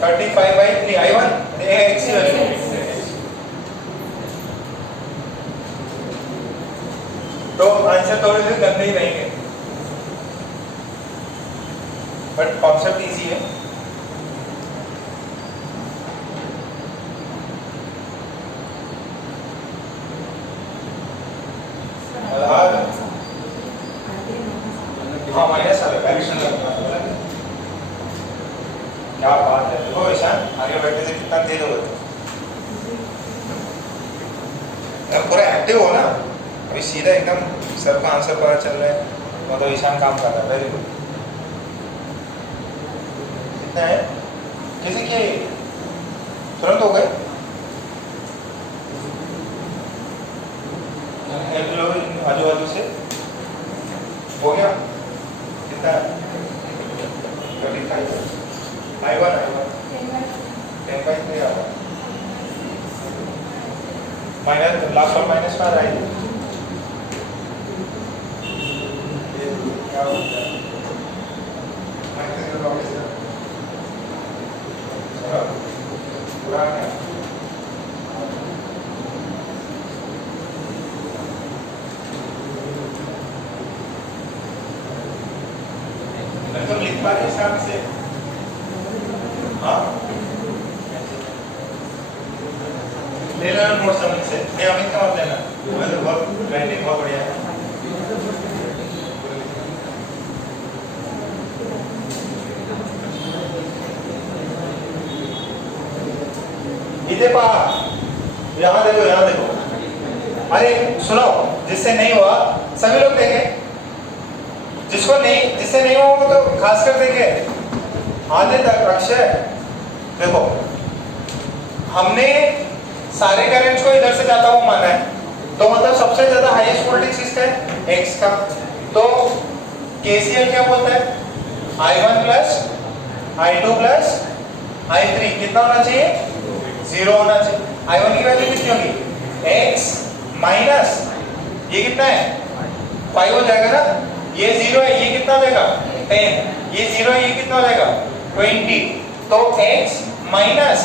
35/3 I1 x की वैल्यू। तो आंसर थोड़े से गंदे ही रहेंगे, बट कॉन्सेप्ट इजी है। हाँ माइनस आ रहा है, क्या बात है। देखो ईशान आगे बैठे से कितना तेज हो गए, पूरा एक्टिव हो ना। अभी सीधा एकदम सर का आंसर पता चल रहा है, मतलब ईशान काम कर रहा है। Very good. कितना है? जैसे कि तुरंत हो गए। आजू बाजू से हो गया। कितना है? 35 I1 10/3 आ रहा है। माइनस लास्ट और माइनस में आ रहा है। क्या होता है? पूरा क्या? मतलब लिख पा रहे हिसाब से? हाँ ले लेना नोट समझ से। नहीं अमित का मत लेना, बहुत राइटिंग बहुत बढ़िया है। इधे पा, यहाँ देखो, यहाँ देखो। अरे सुनो, जिससे नहीं हुआ सभी लोग देखें, जिसको नहीं, जिससे नहीं हुआ वो तो खास कर देखें। आधे तक अक्षय देखो, हमने सारे करंट्स को इधर से जाता हुआ माना है, तो मतलब सबसे ज्यादा हाईएस्ट वोल्टेज किसका है? एक्स का। तो केसीएल क्या बोलता है? I1 plus I2 plus I3 कितना होना चाहिए? जीरो होना चाहिए। I1 की वैल्यू कितनी होगी? x माइनस ये कितना है? 5 हो जाएगा ना। ये जीरो है, ये कितना देगा? 10। ये जीरो है, ये कितना हो जाएगा? 20। तो x माइनस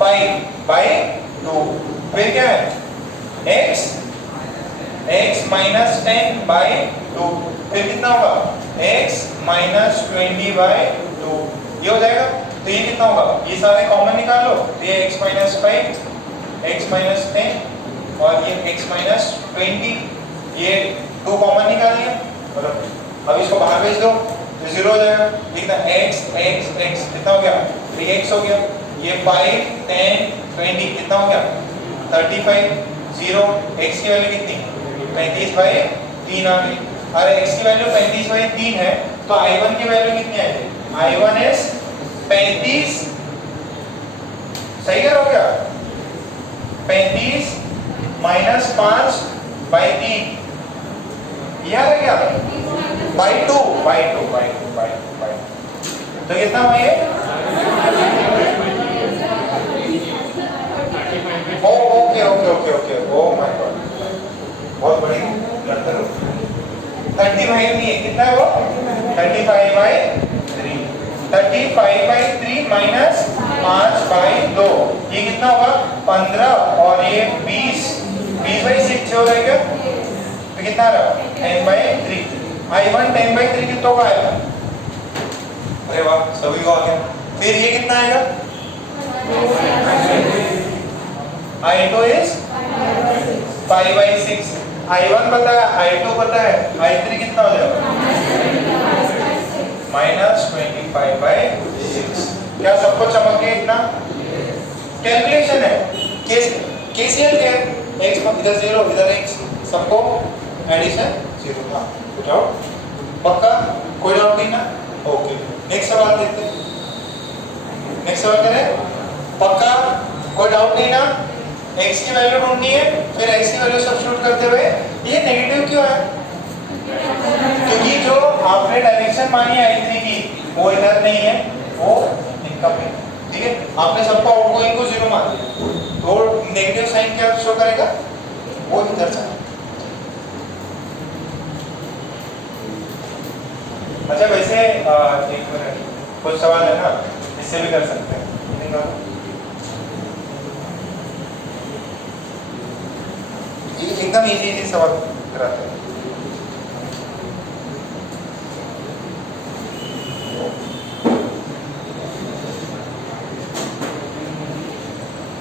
5/2। फिर क्या है? x minus 10/2। फिर कितना होगा? x minus 20/2। ये हो जाएगा। तो ये कितना होगा? ये सारे कॉमन निकाल लो। तो ये x माइनस 5, x माइनस 10 और ये x माइनस 20, ये 2 कॉमन निकाल लिया। मतलब अब इसको बाहर भेज दो तो जीरो हो जाएगा। कितना? x कितना हो गया? 3x हो गया। ये 5, 10, 20 कितना हो गया? 35। जीरो। x की वैल्यू कितनी? 35/3 आ गई। अरे x की वैल्यू 35/3 है तो I1 की वैल्यू कितनी आएगी? I1 इज 35, सही करो क्या? 35 माइनस 5/3 याद है क्या? बाई टू तो कितना हुआ ये? ओके ओ माय गॉड, बहुत बड़ी गड़बड़। 35 नहीं है, कितना है वो? 35/3 माइनस 5/2 ये कितना होगा? 15 और ये 20/6 हो रहा है क्या? तो कितना रहा? 10/3। I1 10/3 कितना होगा? अरे वाह, सभी को आ गया। फिर ये कितना आएगा? I2 is 5/6। I1 पता है, I2 पता है, I3 कितना हो जाएगा? -25/6। क्या सबको चमक गया इतना? कैलकुलेशन है, KCL क्या है? x इधर 0 इधर x, सबको एडिशन 0। हाँ कुछ डाउट? पक्का कोई डाउट नहीं ना? ओके, नेक्स्ट सवाल देखते हैं। नेक्स्ट सवाल करें? पक्का कोई डाउट नहीं ना? x की वैल्यू ढूंढनी है, फिर x की वैल्यू सब्स्टिट्यूट करते हुए ये नेगेटिव क्यों है? क्योंकि जो आपने डायरेक्शन मानी I3 की वो इधर नहीं है, वो इनकम है। ठीक है, आपने सबको आउटगोइंग को 0 मान दिया तो नेगेटिव साइन क्या शो करेगा? वो इधर से। अच्छा वैसे एक मिनट, कुछ सवाल है ना, इससे भी कर सकते हैं। एकदम इजी सवाल कराते हैं।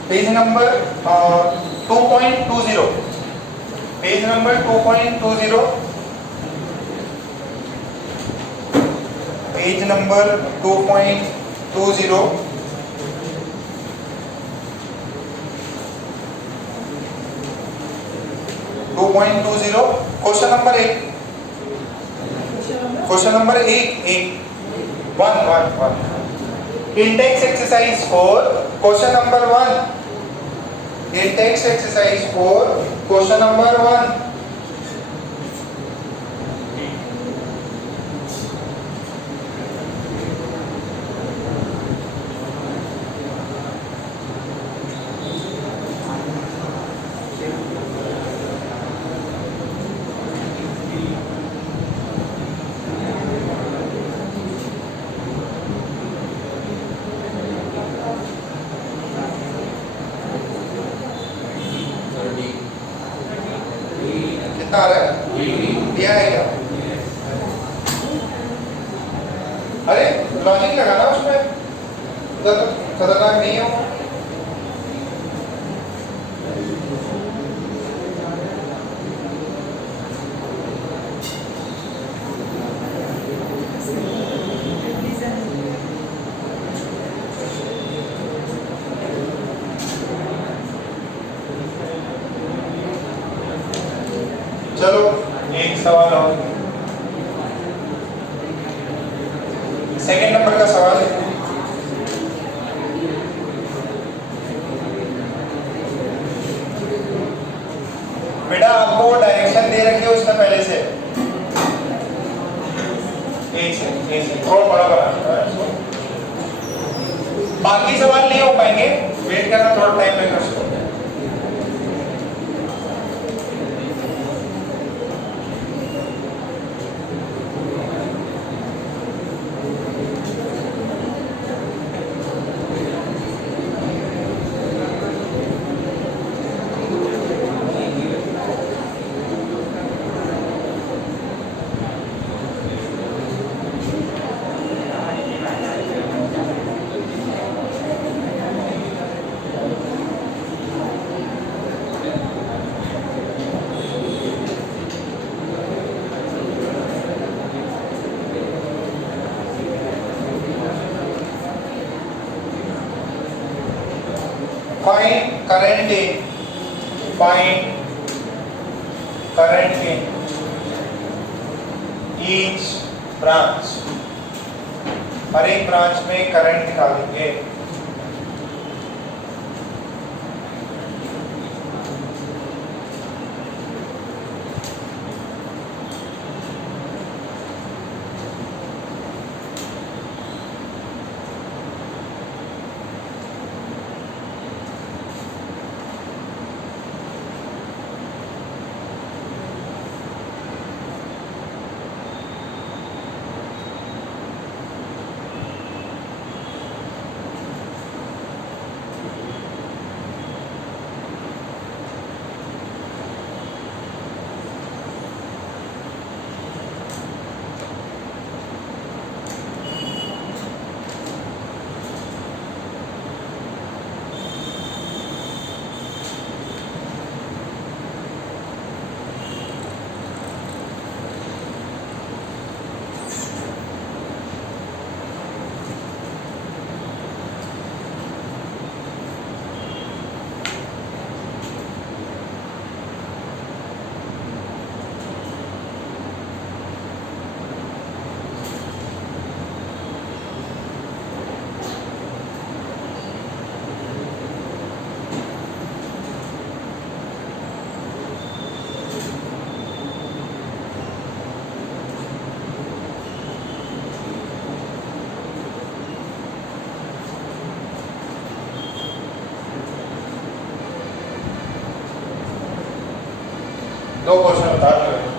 Page number 2.20, page number 2.20, page number 2.20, question number 1, question number 1 in text exercise 4 question number 1, in text exercise 4 question number 1, कितना आ रहा है? दिया है क्या? अरे लॉजिक लगाना उसमें, खतरनाक नहीं हो। चलो एक सवाल और, सेकंड नंबर का सवाल है। बेटा आपको डायरेक्शन दे रखी है उसका पहले से, एक से थोड़ा बड़ा बना, बाकी सवाल नहीं हो पाएंगे, वेट करना थोड़ा टाइम लगेगा उसको। Find current in, find current in each branch, हर एक ब्रांच में करंट निकालेंगे। दो क्वेश्चन बता दो।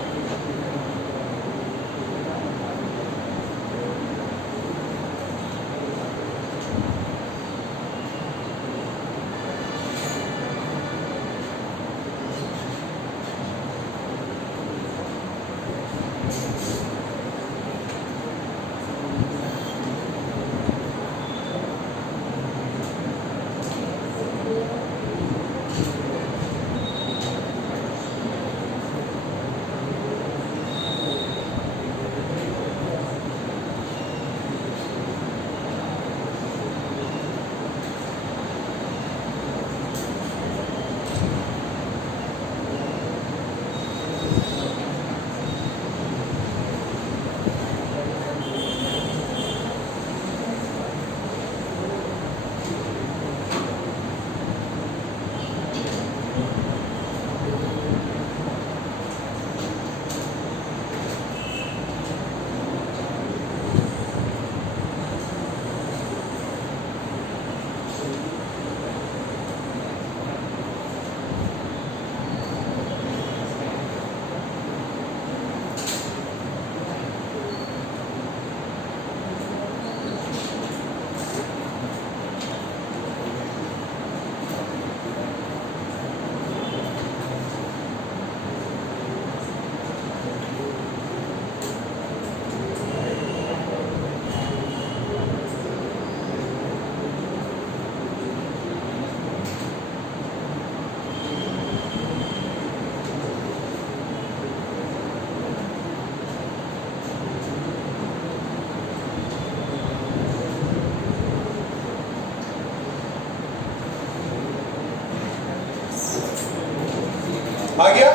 आ गया?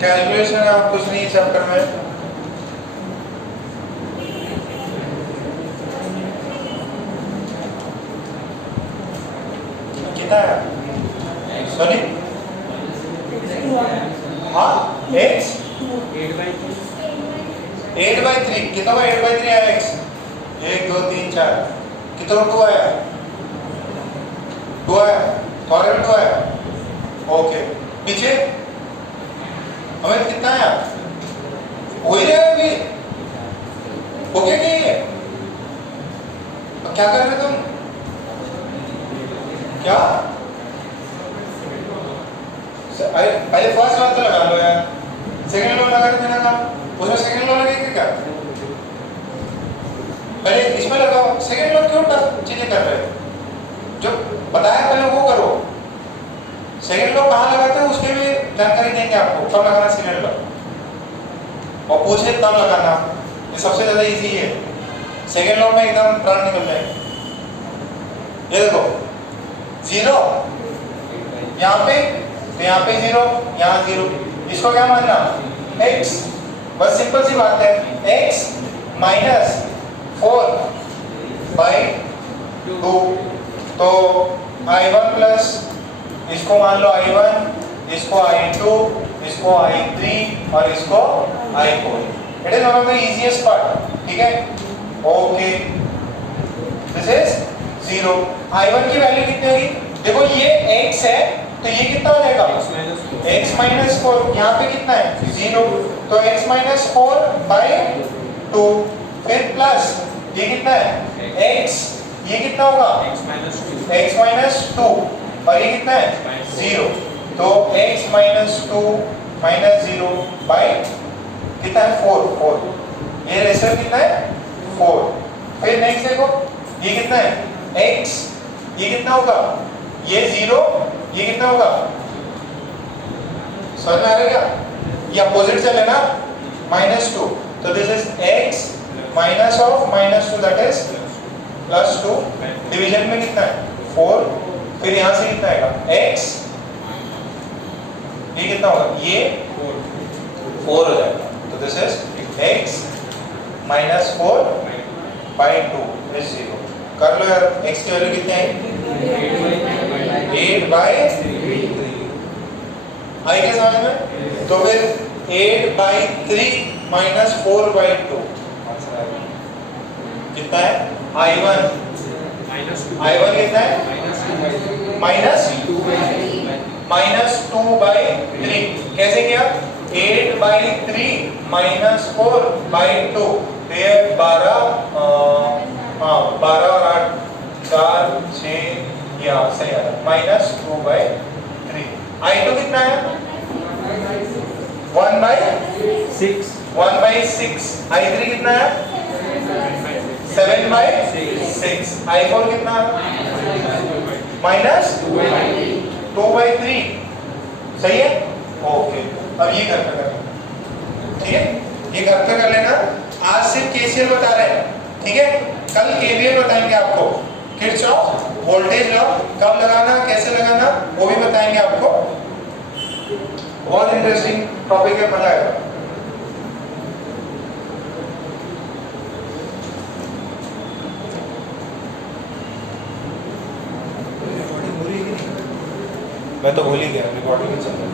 कैलकुलेशन आप कुछ नहीं चैप्टर में। कितना है? सॉरी, हाँ, x 8/3 कितना हुआ? 8/3 आया x, 1 2 3 4 कितना 2 आया? 2 आया, तुम्हारे में 2 आया। ओके, पीछे हमें कितना आया? हो ही रहा है अभी, हो गया क्या ये? अब क्या कर रहे तुम? क्या पहले फर्स्ट लॉ तो लगा लो यार, सेकंड लॉ लगा के देना था, उसमें सेकंड लॉ लगेगा क्या? पहले इसमें लगाओ, सेकंड लॉ क्यों चीजें कर रहे हो? जो बताया पहले वो करो। सेकंड लॉ कहाँ लगाते हैं उसके भी जानकारी देंगे आपको, कब लगाना सेकंड लॉ। और पूछे तब लगाना, ये सबसे ज्यादा इजी है। सेकेंड लॉ में एकदम प्राण निकल जाएगा। ये देखो 0 यहाँ पे, तो यहाँ पे 0, यहाँ 0, इसको क्या मानना x, बस सिंपल सी बात है, x माइनस 4/2, तो I1 प्लस इसको मान लो I1, इसको I2, इसको I3 और इसको I4। It is one of the easiest part, ठीक है। Okay, this is 0। I1 की वैल्यू कितनी होगी? देखो ये x है, तो ये कितना हो जाएगा x माइनस 4, यहाँ पे कितना है 0, तो x माइनस 4/2, फिर प्लस ये कितना है x, ये कितना होगा x माइनस 2, और ये कितना है 0, तो x माइनस 2 माइनस 0 बाई कितना है 4, ये रेशो कितना है 4। फिर नेक्स्ट देखो ये कितना है x, ये कितना होगा, ये 0, ये कितना होगा, समझ में आ रहा है क्या? ये अपोजिट चले ना, -2, तो this is x minus of -2 that is +2, division में कितना है 4, फिर यहाँ से कितना आएगा x, ये कितना होगा, ये 4 हो जाएगा, तो this is x minus 4/2 is 0। कर लो यार, x की वैल्यू कितनी है 8/3, आई क्या समझ में? तो फिर 8/3 माइनस 4/2 कितना है I1, कितना है -2/3, कैसे किया 8/3 माइनस 4/2, तो ये 12 और 8 4 6 या सही आ रहा -2/3। I2 कितना है 1/6, I3 कितना है 7/6, I4 कितना -2/3, सही है। ओके, अब ये घर पे कर लेना, ठीक है, ये घर पे कर लेना। आज सिर्फ केसीएल बता रहे हैं, ठीक है, कल केवीएल बताएंगे आपको, किरचॉफ वोल्टेज लॉ कब लगाना, कैसे लगाना, वो भी बताएंगे आपको। बहुत इंटरेस्टिंग टॉपिक है, मजा आएगा। मैं तो भूल ही गया, रिकॉर्डिंग चल रहा है।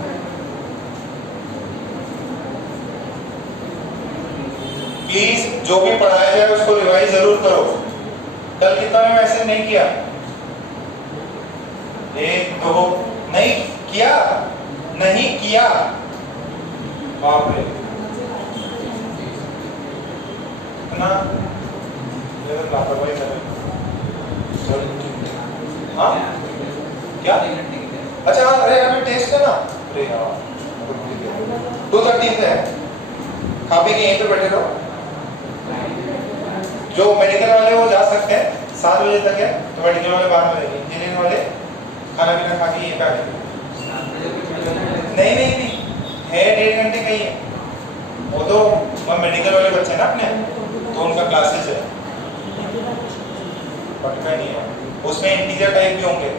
प्लीज जो भी पढ़ाया जाए उसको रिवाइज जरूर करो। कल कितना में मैसेज नहीं किया, 1 2 नहीं किया, बाप रे, इतना लापरवाही कर रहे। हाँ क्या, अच्छा हाँ, अरे हमें टेस्ट है ना, अरे हाँ 2:30 है, खा पी के यहीं पे बैठे रहो। जो मेडिकल वाले वो जा सकते हैं, 7 बजे तक है, तो मेडिकल वाले 12 बजे, इंजीनियरिंग वाले खाना पीना खा के ये बैठे। नहीं है 1.5 घंटे का ही है वो, तो मेडिकल वाले बच्चे ना अपने, तो उनका क्लासेस है, पटका नहीं है, उसमें इंटीजर टाइप भी होंगे।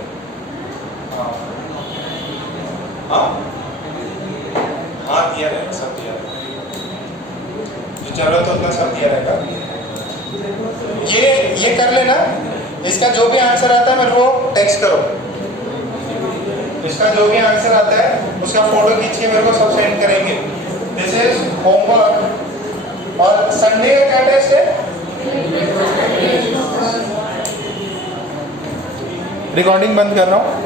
हाँ दिया रहेगा, सब दिया रहेगा, जो चल रहा तो उतना सब दिया रहेगा। ये कर लेना, इसका जो भी आंसर आता है मेरे को टेक्स्ट करो, इसका जो भी आंसर आता है उसका फोटो खींच के मेरे को सब सेंड करेंगे। This is homework. और संडे का क्या टेस्ट है, रिकॉर्डिंग बंद कर रहा हूँ।